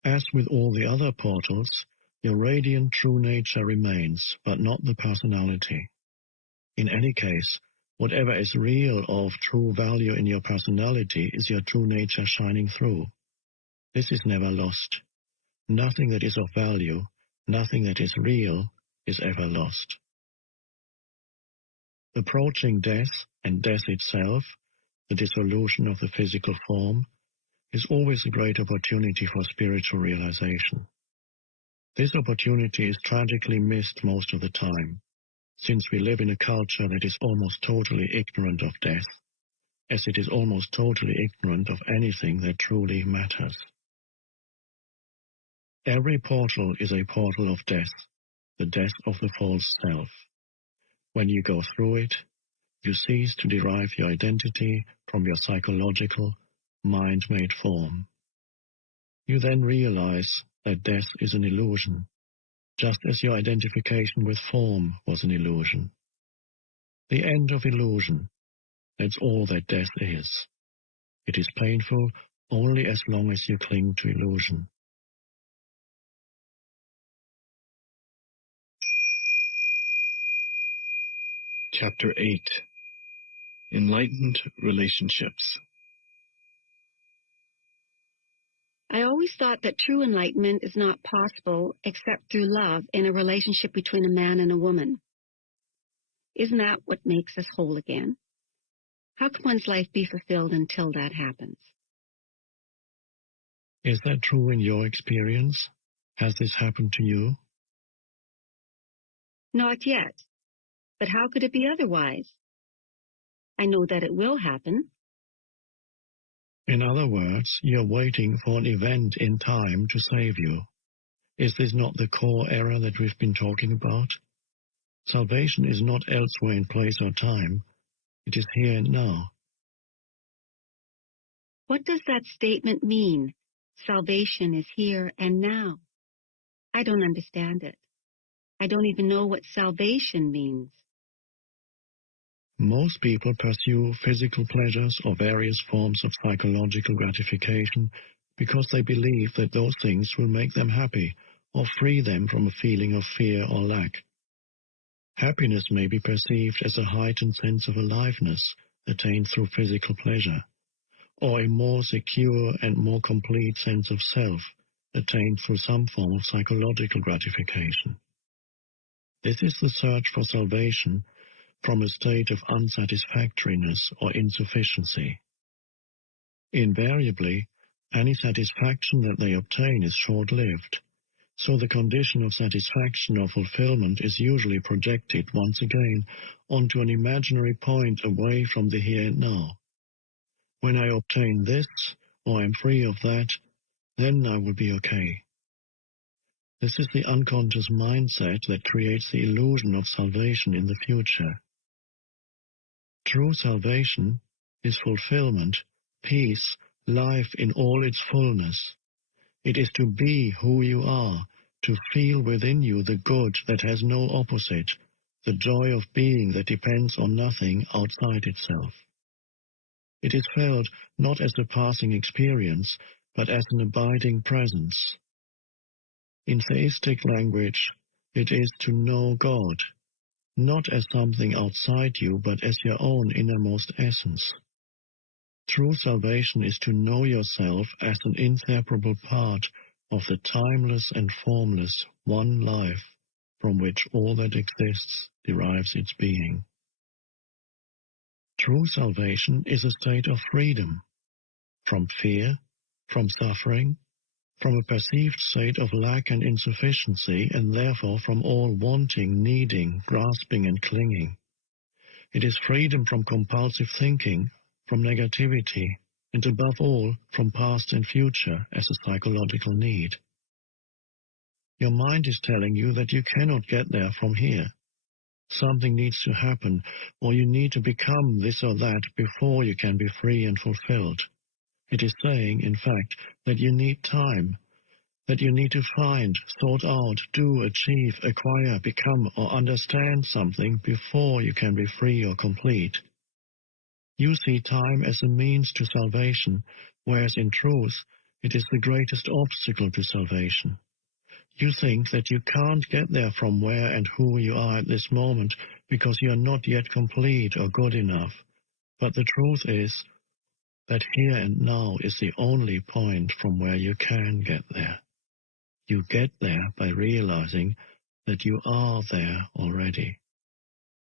As with all the other portals, your radiant true nature remains, but not the personality. In any case, whatever is real of true value in your personality is your true nature shining through. This is never lost. Nothing that is of value, nothing that is real, is ever lost. Approaching death, and death itself, the dissolution of the physical form, is always a great opportunity for spiritual realization. This opportunity is tragically missed most of the time, since we live in a culture that is almost totally ignorant of death, as it is almost totally ignorant of anything that truly matters. Every portal is a portal of death, the death of the false self. When you go through it, you cease to derive your identity from your psychological, mind-made form. You then realize that death is an illusion, just as your identification with form was an illusion. The end of illusion, that's all that death is. It is painful only as long as you cling to illusion. Chapter 8. Enlightened Relationships. I always thought that true enlightenment is not possible except through love in a relationship between a man and a woman. Isn't that what makes us whole again? How can one's life be fulfilled until that happens? Is that true in your experience? Has this happened to you? Not yet. But how could it be otherwise? I know that it will happen. In other words, you're waiting for an event in time to save you. Is this not the core error that we've been talking about? Salvation is not elsewhere in place or time. It is here and now. What does that statement mean? Salvation is here and now. I don't understand it. I don't even know what salvation means. Most people pursue physical pleasures or various forms of psychological gratification because they believe that those things will make them happy or free them from a feeling of fear or lack. Happiness may be perceived as a heightened sense of aliveness attained through physical pleasure, or a more secure and more complete sense of self attained through some form of psychological gratification. This is the search for salvation from a state of unsatisfactoriness or insufficiency. Invariably, any satisfaction that they obtain is short-lived, so the condition of satisfaction or fulfillment is usually projected once again onto an imaginary point away from the here and now. When I obtain this, or am free of that, then I will be okay. This is the unconscious mindset that creates the illusion of salvation in the future. True salvation is fulfillment, peace, life in all its fullness. It is to be who you are, to feel within you the good that has no opposite, the joy of being that depends on nothing outside itself. It is felt not as a passing experience, but as an abiding presence. In theistic language, it is to know God, not as something outside you, but as your own innermost essence. True salvation is to know yourself as an inseparable part of the timeless and formless one life from which all that exists derives its being. True salvation is a state of freedom from fear, from suffering, from a perceived state of lack and insufficiency, and therefore from all wanting, needing, grasping, and clinging. It is freedom from compulsive thinking, from negativity, and above all, from past and future as a psychological need. Your mind is telling you that you cannot get there from here. Something needs to happen, or you need to become this or that before you can be free and fulfilled. It is saying, in fact, that you need time, that you need to find, sort out, do, achieve, acquire, become, or understand something before you can be free or complete. You see time as a means to salvation, whereas in truth it is the greatest obstacle to salvation. You think that you can't get there from where and who you are at this moment because you are not yet complete or good enough, but the truth is that here and now is the only point from where you can get there. You get there by realizing that you are there already.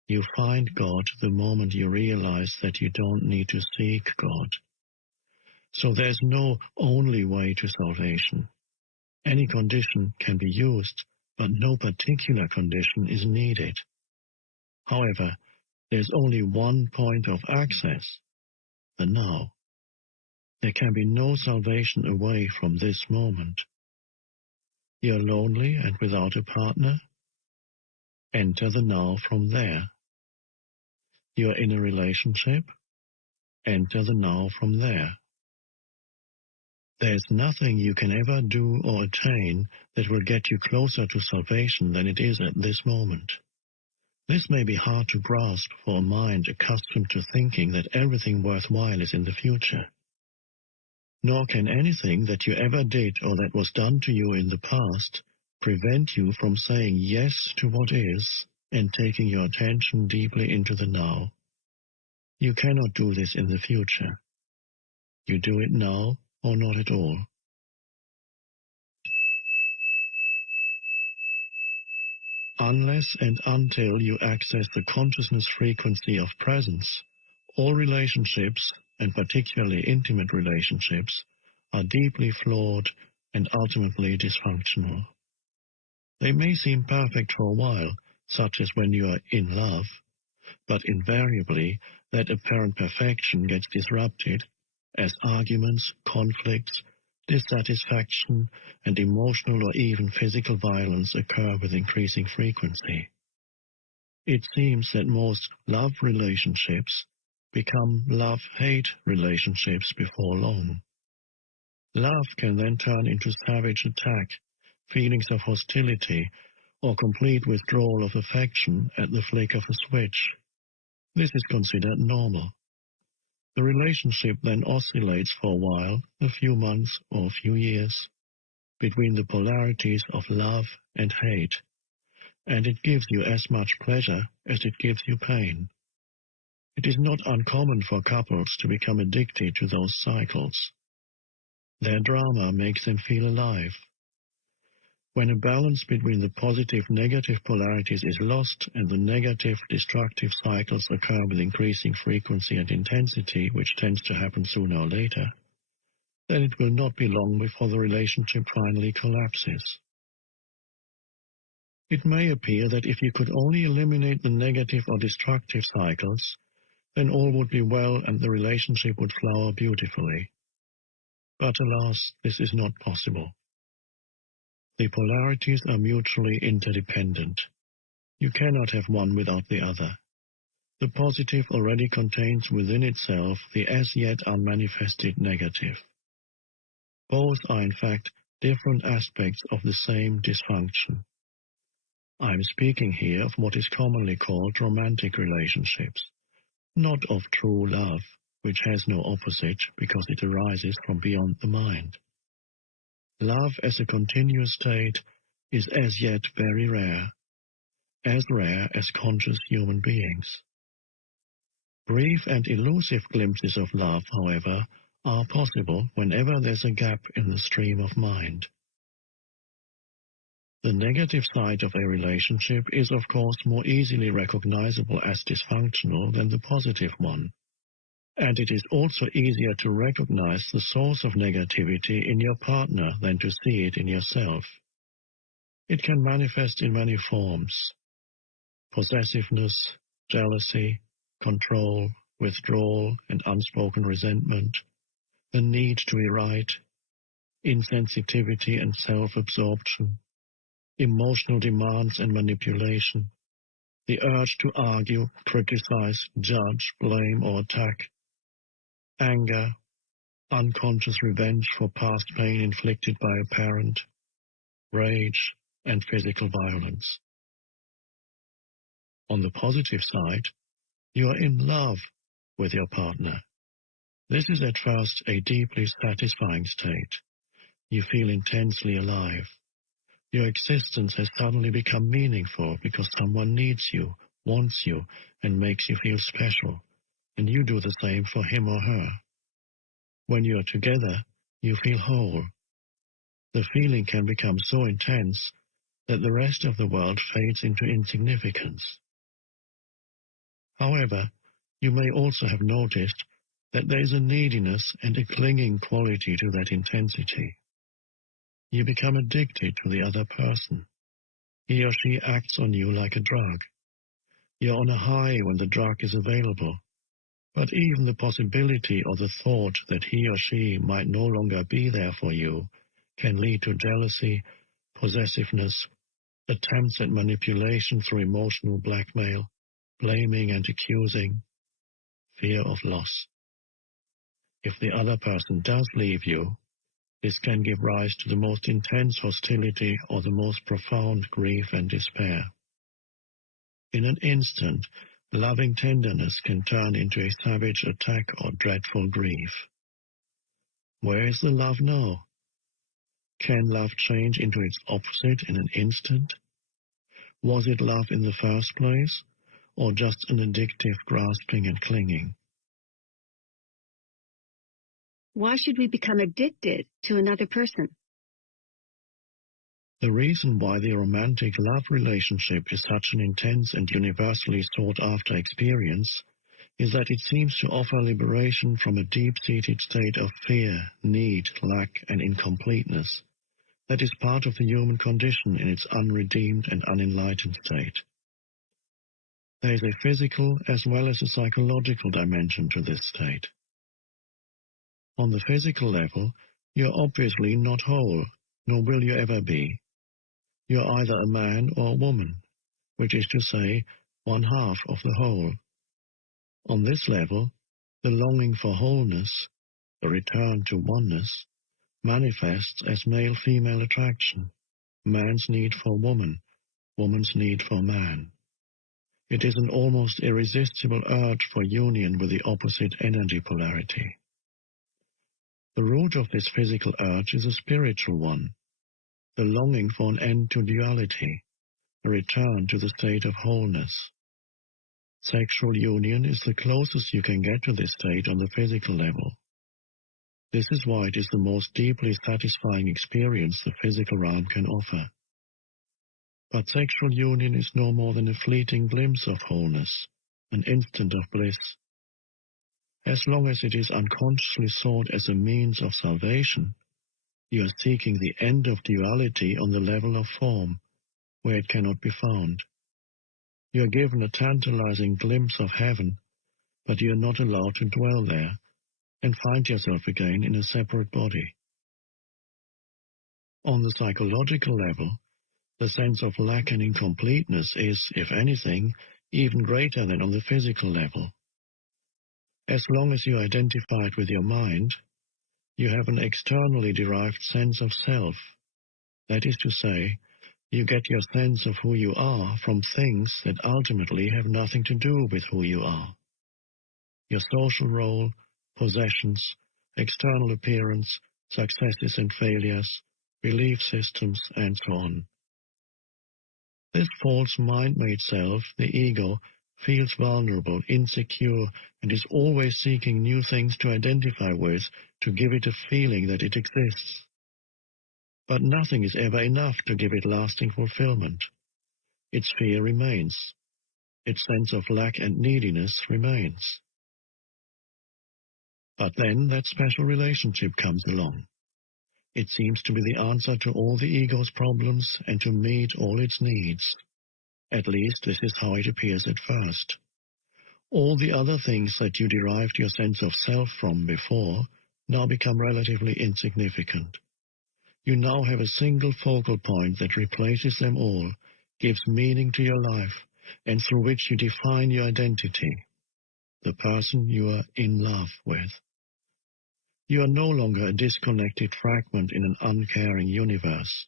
You find God the moment you realize that you don't need to seek God. So there's no only way to salvation. Any condition can be used, but no particular condition is needed. However, there's only one point of access, the now. There can be no salvation away from this moment. You're lonely and without a partner? Enter the now from there. You're in a relationship? Enter the now from there. There's nothing you can ever do or attain that will get you closer to salvation than it is at this moment. This may be hard to grasp for a mind accustomed to thinking that everything worthwhile is in the future. Nor can anything that you ever did or that was done to you in the past prevent you from saying yes to what is and taking your attention deeply into the now. You cannot do this in the future. You do it now or not at all. Unless and until you access the consciousness frequency of presence, all relationships, and particularly intimate relationships, are deeply flawed and ultimately dysfunctional. They may seem perfect for a while, such as when you are in love, but invariably that apparent perfection gets disrupted as arguments, conflicts, dissatisfaction, and emotional or even physical violence occur with increasing frequency. It seems that most love relationships become love-hate relationships before long. Love can then turn into savage attack, feelings of hostility, or complete withdrawal of affection at the flick of a switch. This is considered normal. The relationship then oscillates for a while, a few months or a few years, between the polarities of love and hate, and it gives you as much pleasure as it gives you pain. It is not uncommon for couples to become addicted to those cycles. Their drama makes them feel alive. When a balance between the positive-negative polarities is lost and the negative-destructive cycles occur with increasing frequency and intensity, which tends to happen sooner or later, then it will not be long before the relationship finally collapses. It may appear that if you could only eliminate the negative or destructive cycles, then all would be well and the relationship would flower beautifully. But alas, this is not possible. The polarities are mutually interdependent. You cannot have one without the other. The positive already contains within itself the as yet unmanifested negative. Both are in fact different aspects of the same dysfunction. I am speaking here of what is commonly called romantic relationships, not of true love, which has no opposite because it arises from beyond the mind. Love as a continuous state is as yet very rare as conscious human beings. Brief and elusive glimpses of love, however, are possible whenever there's a gap in the stream of mind. The negative side of a relationship is, of course, more easily recognizable as dysfunctional than the positive one. And it is also easier to recognize the source of negativity in your partner than to see it in yourself. It can manifest in many forms: possessiveness, jealousy, control, withdrawal, and unspoken resentment, the need to be right, insensitivity and self-absorption, emotional demands and manipulation, the urge to argue, criticize, judge, blame, or attack, anger, unconscious revenge for past pain inflicted by a parent, rage, and physical violence. On the positive side, you are in love with your partner. This is at first a deeply satisfying state. You feel intensely alive. Your existence has suddenly become meaningful because someone needs you, wants you, and makes you feel special, and you do the same for him or her. When you are together, you feel whole. The feeling can become so intense that the rest of the world fades into insignificance. However, you may also have noticed that there is a neediness and a clinging quality to that intensity. You become addicted to the other person. He or she acts on you like a drug. You're on a high when the drug is available, but even the possibility or the thought that he or she might no longer be there for you can lead to jealousy, possessiveness, attempts at manipulation through emotional blackmail, blaming and accusing, fear of loss. If the other person does leave you, this can give rise to the most intense hostility or the most profound grief and despair. In an instant, loving tenderness can turn into a savage attack or dreadful grief. Where is the love now? Can love change into its opposite in an instant? Was it love in the first place, or just an addictive grasping and clinging? Why should we become addicted to another person? The reason why the romantic love relationship is such an intense and universally sought-after experience is that it seems to offer liberation from a deep-seated state of fear, need, lack, and incompleteness that is part of the human condition in its unredeemed and unenlightened state. There is a physical as well as a psychological dimension to this state. On the physical level, you are obviously not whole, nor will you ever be. You are either a man or a woman, which is to say, one half of the whole. On this level, the longing for wholeness, the return to oneness, manifests as male-female attraction, man's need for woman, woman's need for man. It is an almost irresistible urge for union with the opposite energy polarity. The root of this physical urge is a spiritual one, the longing for an end to duality, a return to the state of wholeness. Sexual union is the closest you can get to this state on the physical level. This is why it is the most deeply satisfying experience the physical realm can offer. But sexual union is no more than a fleeting glimpse of wholeness, an instant of bliss. As long as it is unconsciously sought as a means of salvation, you are seeking the end of duality on the level of form, where it cannot be found. You are given a tantalizing glimpse of heaven, but you are not allowed to dwell there and find yourself again in a separate body. On the psychological level, the sense of lack and incompleteness is, if anything, even greater than on the physical level. As long as you are identified with your mind, you have an externally derived sense of self. That is to say, you get your sense of who you are from things that ultimately have nothing to do with who you are. Your social role, possessions, external appearance, successes and failures, belief systems, and so on. This false mind-made self, the ego, feels vulnerable, insecure, and is always seeking new things to identify with to give it a feeling that it exists. But nothing is ever enough to give it lasting fulfillment. Its fear remains. Its sense of lack and neediness remains. But then that special relationship comes along. It seems to be the answer to all the ego's problems and to meet all its needs. At least this is how it appears at first. All the other things that you derived your sense of self from before now become relatively insignificant. You now have a single focal point that replaces them all, gives meaning to your life, and through which you define your identity, the person you are in love with. You are no longer a disconnected fragment in an uncaring universe,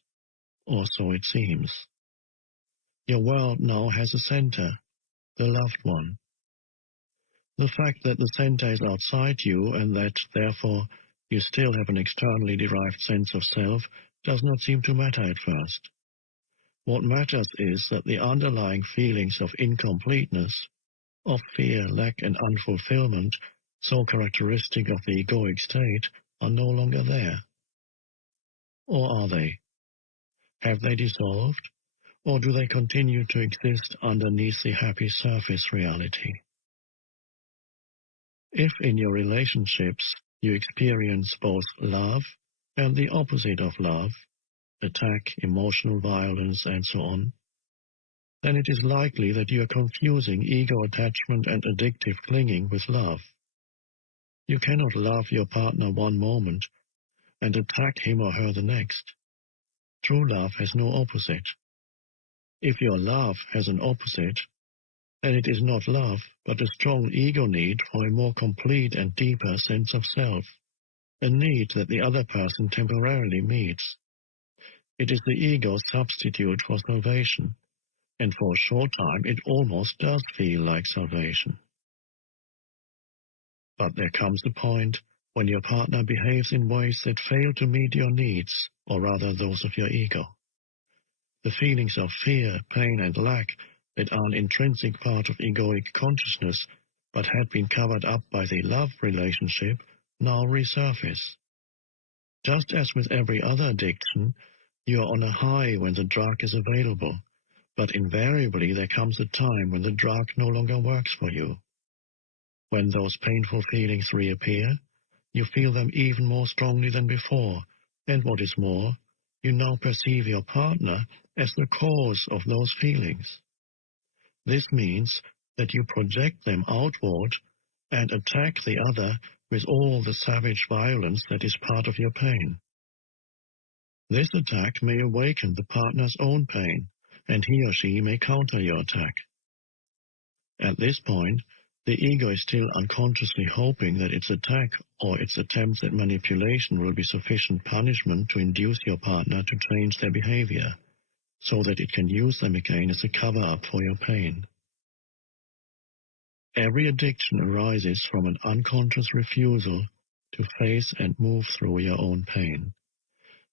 or so it seems. Your world now has a center, the loved one. The fact that the center is outside you and that, therefore, you still have an externally derived sense of self does not seem to matter at first. What matters is that the underlying feelings of incompleteness, of fear, lack, and unfulfillment, so characteristic of the egoic state, are no longer there. Or are they? Have they dissolved, or do they continue to exist underneath the happy surface reality? If in your relationships you experience both love and the opposite of love, attack, emotional violence, and so on, then it is likely that you are confusing ego attachment and addictive clinging with love. You cannot love your partner one moment and attack him or her the next. True love has no opposite. If your love has an opposite, then it is not love, but a strong ego need for a more complete and deeper sense of self, a need that the other person temporarily meets. It is the ego's substitute for salvation, and for a short time it almost does feel like salvation. But there comes a point when your partner behaves in ways that fail to meet your needs, or rather those of your ego. The feelings of fear, pain, and lack that are an intrinsic part of egoic consciousness but had been covered up by the love relationship now resurface. Just as with every other addiction, you are on a high when the drug is available, but invariably there comes a time when the drug no longer works for you. When those painful feelings reappear, you feel them even more strongly than before, and what is more, you now perceive your partner as the cause of those feelings. This means that you project them outward and attack the other with all the savage violence that is part of your pain. This attack may awaken the partner's own pain, and he or she may counter your attack. At this point, the ego is still unconsciously hoping that its attack or its attempts at manipulation will be sufficient punishment to induce your partner to change their behavior, so that it can use them again as a cover-up for your pain. Every addiction arises from an unconscious refusal to face and move through your own pain.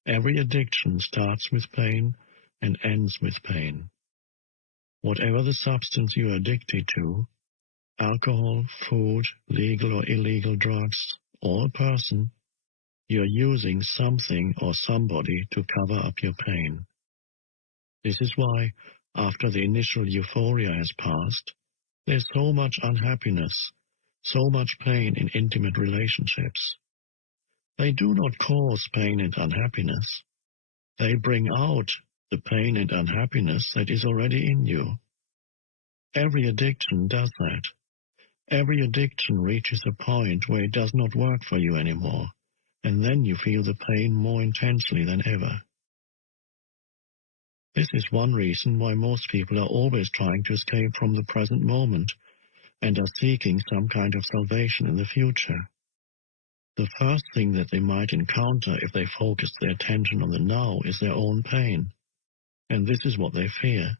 Every addiction starts with pain and ends with pain. Whatever the substance you are addicted to, alcohol, food, legal or illegal drugs, or a person, you're using something or somebody to cover up your pain. This is why, after the initial euphoria has passed, there's so much unhappiness, so much pain in intimate relationships. They do not cause pain and unhappiness. They bring out the pain and unhappiness that is already in you. Every addiction does that. Every addiction reaches a point where it does not work for you anymore, and then you feel the pain more intensely than ever. This is one reason why most people are always trying to escape from the present moment and are seeking some kind of salvation in the future. The first thing that they might encounter if they focus their attention on the now is their own pain, and this is what they fear.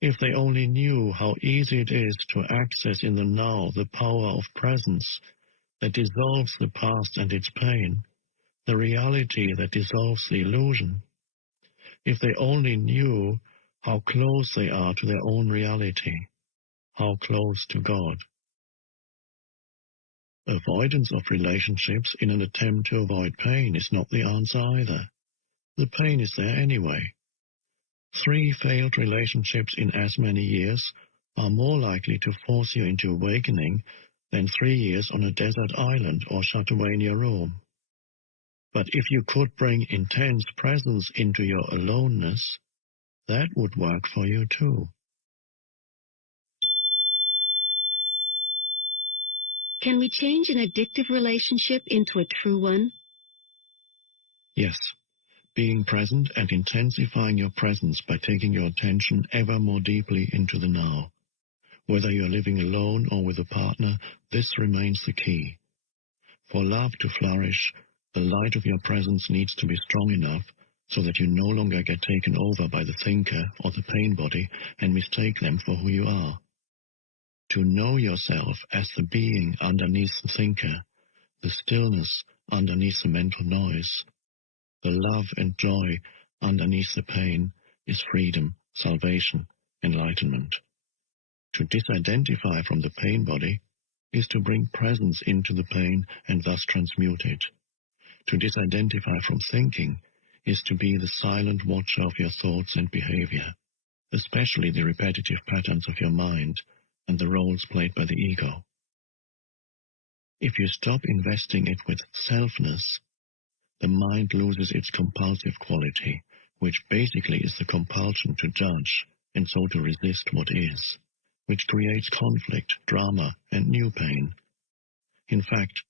If they only knew how easy it is to access in the now the power of presence that dissolves the past and its pain, the reality that dissolves the illusion. If they only knew how close they are to their own reality, how close to God. Avoidance of relationships in an attempt to avoid pain is not the answer either. The pain is there anyway. 3 failed relationships in as many years are more likely to force you into awakening than 3 years on a desert island or shut away in your room. But if you could bring intense presence into your aloneness, that would work for you too. Can we change an addictive relationship into a true one? Yes, being present and intensifying your presence by taking your attention ever more deeply into the now. Whether you're living alone or with a partner, this remains the key. For love to flourish, the light of your presence needs to be strong enough so that you no longer get taken over by the thinker or the pain body and mistake them for who you are. To know yourself as the being underneath the thinker, the stillness underneath the mental noise, the love and joy underneath the pain is freedom, salvation, enlightenment. To disidentify from the pain body is to bring presence into the pain and thus transmute it. To disidentify from thinking is to be the silent watcher of your thoughts and behavior, especially the repetitive patterns of your mind and the roles played by the ego. If you stop investing it with selfness, the mind loses its compulsive quality, which basically is the compulsion to judge and so to resist what is, which creates conflict, drama, and new pain. In fact,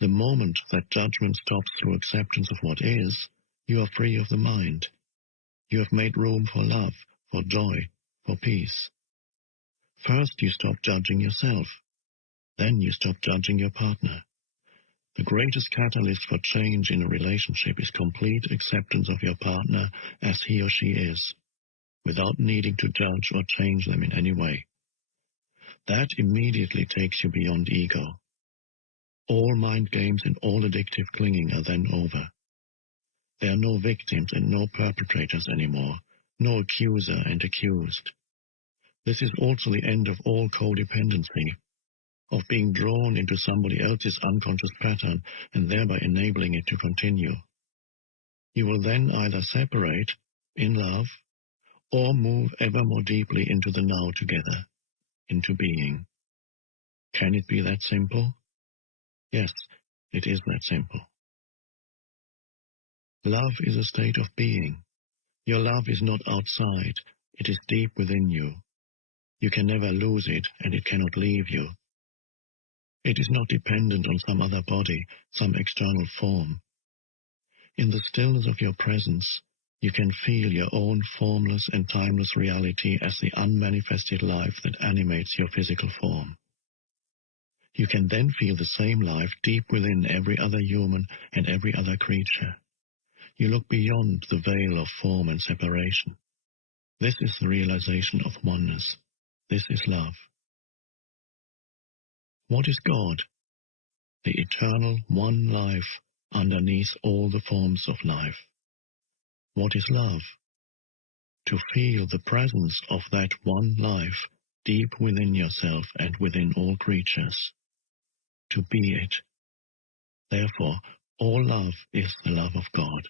the moment that judgment stops through acceptance of what is, you are free of the mind. You have made room for love, for joy, for peace. First you stop judging yourself. Then you stop judging your partner. The greatest catalyst for change in a relationship is complete acceptance of your partner as he or she is, without needing to judge or change them in any way. That immediately takes you beyond ego. All mind games and all addictive clinging are then over. There are no victims and no perpetrators anymore, no accuser and accused. This is also the end of all codependency, of being drawn into somebody else's unconscious pattern and thereby enabling it to continue. You will then either separate, in love, or move ever more deeply into the now together, into being. Can it be that simple? Yes, it is that simple. Love is a state of being. Your love is not outside, it is deep within you. You can never lose it, and it cannot leave you. It is not dependent on some other body, some external form. In the stillness of your presence, you can feel your own formless and timeless reality as the unmanifested life that animates your physical form. You can then feel the same life deep within every other human and every other creature. You look beyond the veil of form and separation. This is the realization of oneness. This is love. What is God? The eternal one life underneath all the forms of life. What is love? To feel the presence of that one life deep within yourself and within all creatures. To be it. Therefore, all love is the love of God.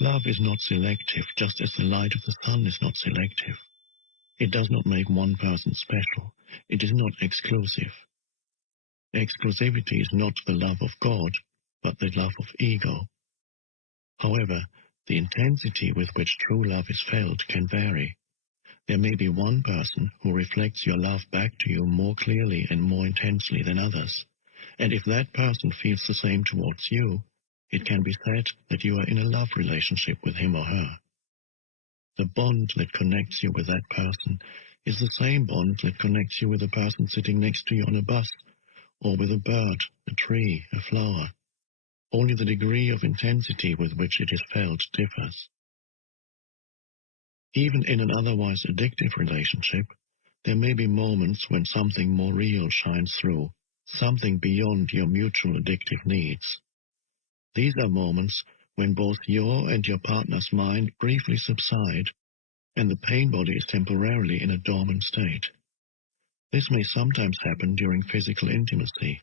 Love is not selective, just as the light of the sun is not selective. It does not make one person special. It is not exclusive. Exclusivity is not the love of God, but the love of ego. However, the intensity with which true love is felt can vary. There may be one person who reflects your love back to you more clearly and more intensely than others, and if that person feels the same towards you, it can be said that you are in a love relationship with him or her. The bond that connects you with that person is the same bond that connects you with a person sitting next to you on a bus, or with a bird, a tree, a flower. Only the degree of intensity with which it is felt differs. Even in an otherwise addictive relationship, there may be moments when something more real shines through, something beyond your mutual addictive needs. These are moments when both your and your partner's mind briefly subside, and the pain body is temporarily in a dormant state. This may sometimes happen during physical intimacy,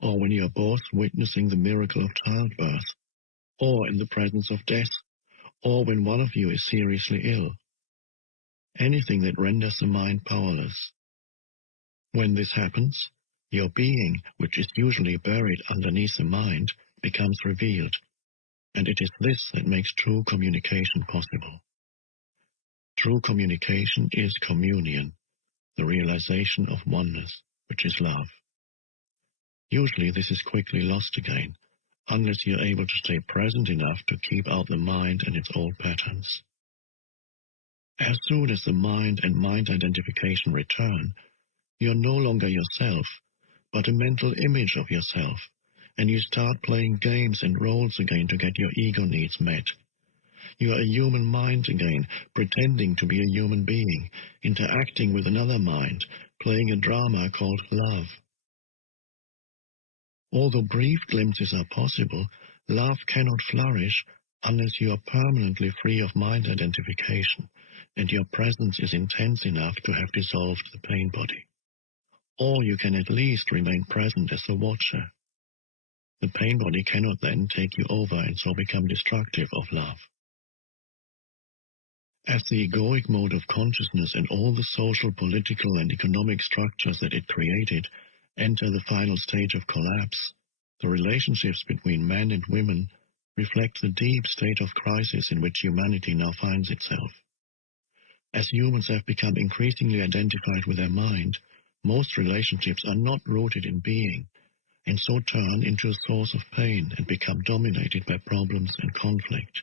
or when you are both witnessing the miracle of childbirth, or in the presence of death, or when one of you is seriously ill. Anything that renders the mind powerless. When this happens, your being, which is usually buried underneath the mind, becomes revealed, and it is this that makes true communication possible. True communication is communion, the realization of oneness, which is love. Usually this is quickly lost again, unless you are able to stay present enough to keep out the mind and its old patterns. As soon as the mind and mind identification return, you are no longer yourself, but a mental image of yourself, and you start playing games and roles again to get your ego needs met. You are a human mind again, pretending to be a human being, interacting with another mind, playing a drama called love. Although brief glimpses are possible, love cannot flourish unless you are permanently free of mind identification, and your presence is intense enough to have dissolved the pain body. Or you can at least remain present as the watcher. The pain body cannot then take you over and so become destructive of love. As the egoic mode of consciousness and all the social, political, and economic structures that it created enter the final stage of collapse, the relationships between men and women reflect the deep state of crisis in which humanity now finds itself. As humans have become increasingly identified with their mind, most relationships are not rooted in being, and so turn into a source of pain and become dominated by problems and conflict.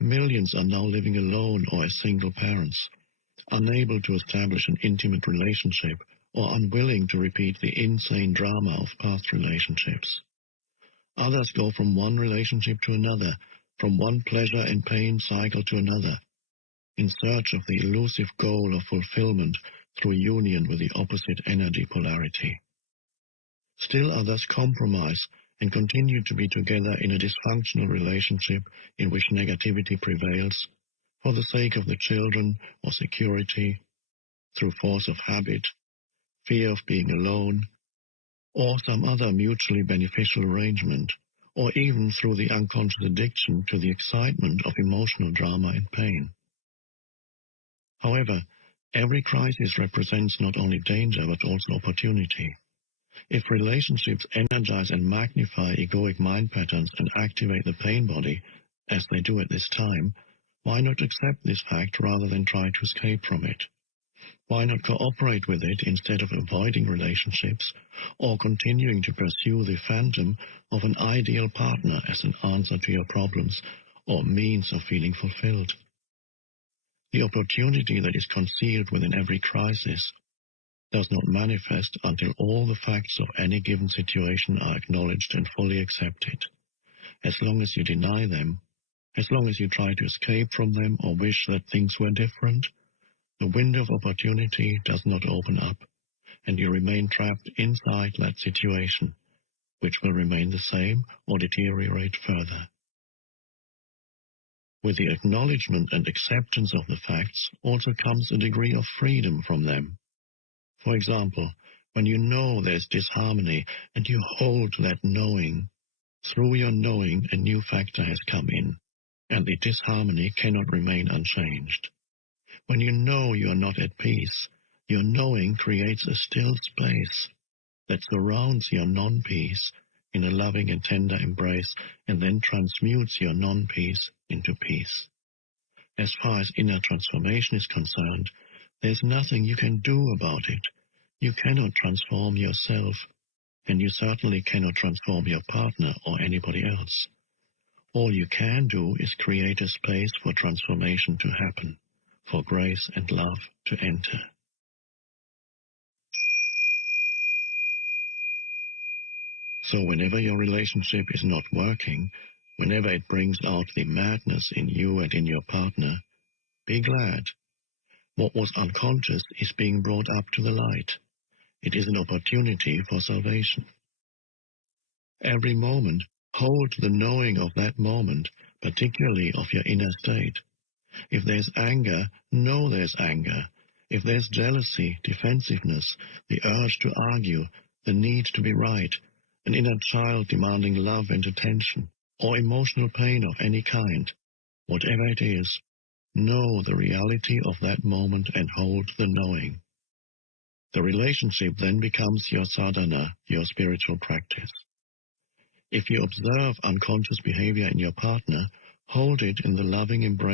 Millions are now living alone or as single parents, unable to establish an intimate relationship or unwilling to repeat the insane drama of past relationships. Others go from one relationship to another, from one pleasure and pain cycle to another, in search of the elusive goal of fulfillment through union with the opposite energy polarity. Still others compromise and continue to be together in a dysfunctional relationship in which negativity prevails, for the sake of the children or security, through force of habit, fear of being alone, or some other mutually beneficial arrangement, or even through the unconscious addiction to the excitement of emotional drama and pain. However, every crisis represents not only danger but also opportunity. If relationships energize and magnify egoic mind patterns and activate the pain body, as they do at this time, why not accept this fact rather than try to escape from it? Why not cooperate with it instead of avoiding relationships or continuing to pursue the phantom of an ideal partner as an answer to your problems or means of feeling fulfilled? The opportunity that is concealed within every crisis does not manifest until all the facts of any given situation are acknowledged and fully accepted. As long as you deny them, as long as you try to escape from them or wish that things were different, the window of opportunity does not open up, and you remain trapped inside that situation, which will remain the same or deteriorate further. With the acknowledgement and acceptance of the facts also comes a degree of freedom from them. For example, when you know there's disharmony and you hold that knowing, through your knowing a new factor has come in, and the disharmony cannot remain unchanged. When you know you are not at peace, your knowing creates a still space that surrounds your non-peace in a loving and tender embrace and then transmutes your non-peace into peace. As far as inner transformation is concerned, there's nothing you can do about it. You cannot transform yourself, and you certainly cannot transform your partner or anybody else. All you can do is create a space for transformation to happen, for grace and love to enter. So whenever your relationship is not working, whenever it brings out the madness in you and in your partner, be glad. What was unconscious is being brought up to the light. It is an opportunity for salvation. Every moment, hold the knowing of that moment, particularly of your inner state. If there's anger, know there's anger. If there's jealousy, defensiveness, the urge to argue, the need to be right, an inner child demanding love and attention, or emotional pain of any kind, whatever it is, know the reality of that moment and hold the knowing. The relationship then becomes your sadhana, your spiritual practice. If you observe unconscious behavior in your partner, hold it in the loving embrace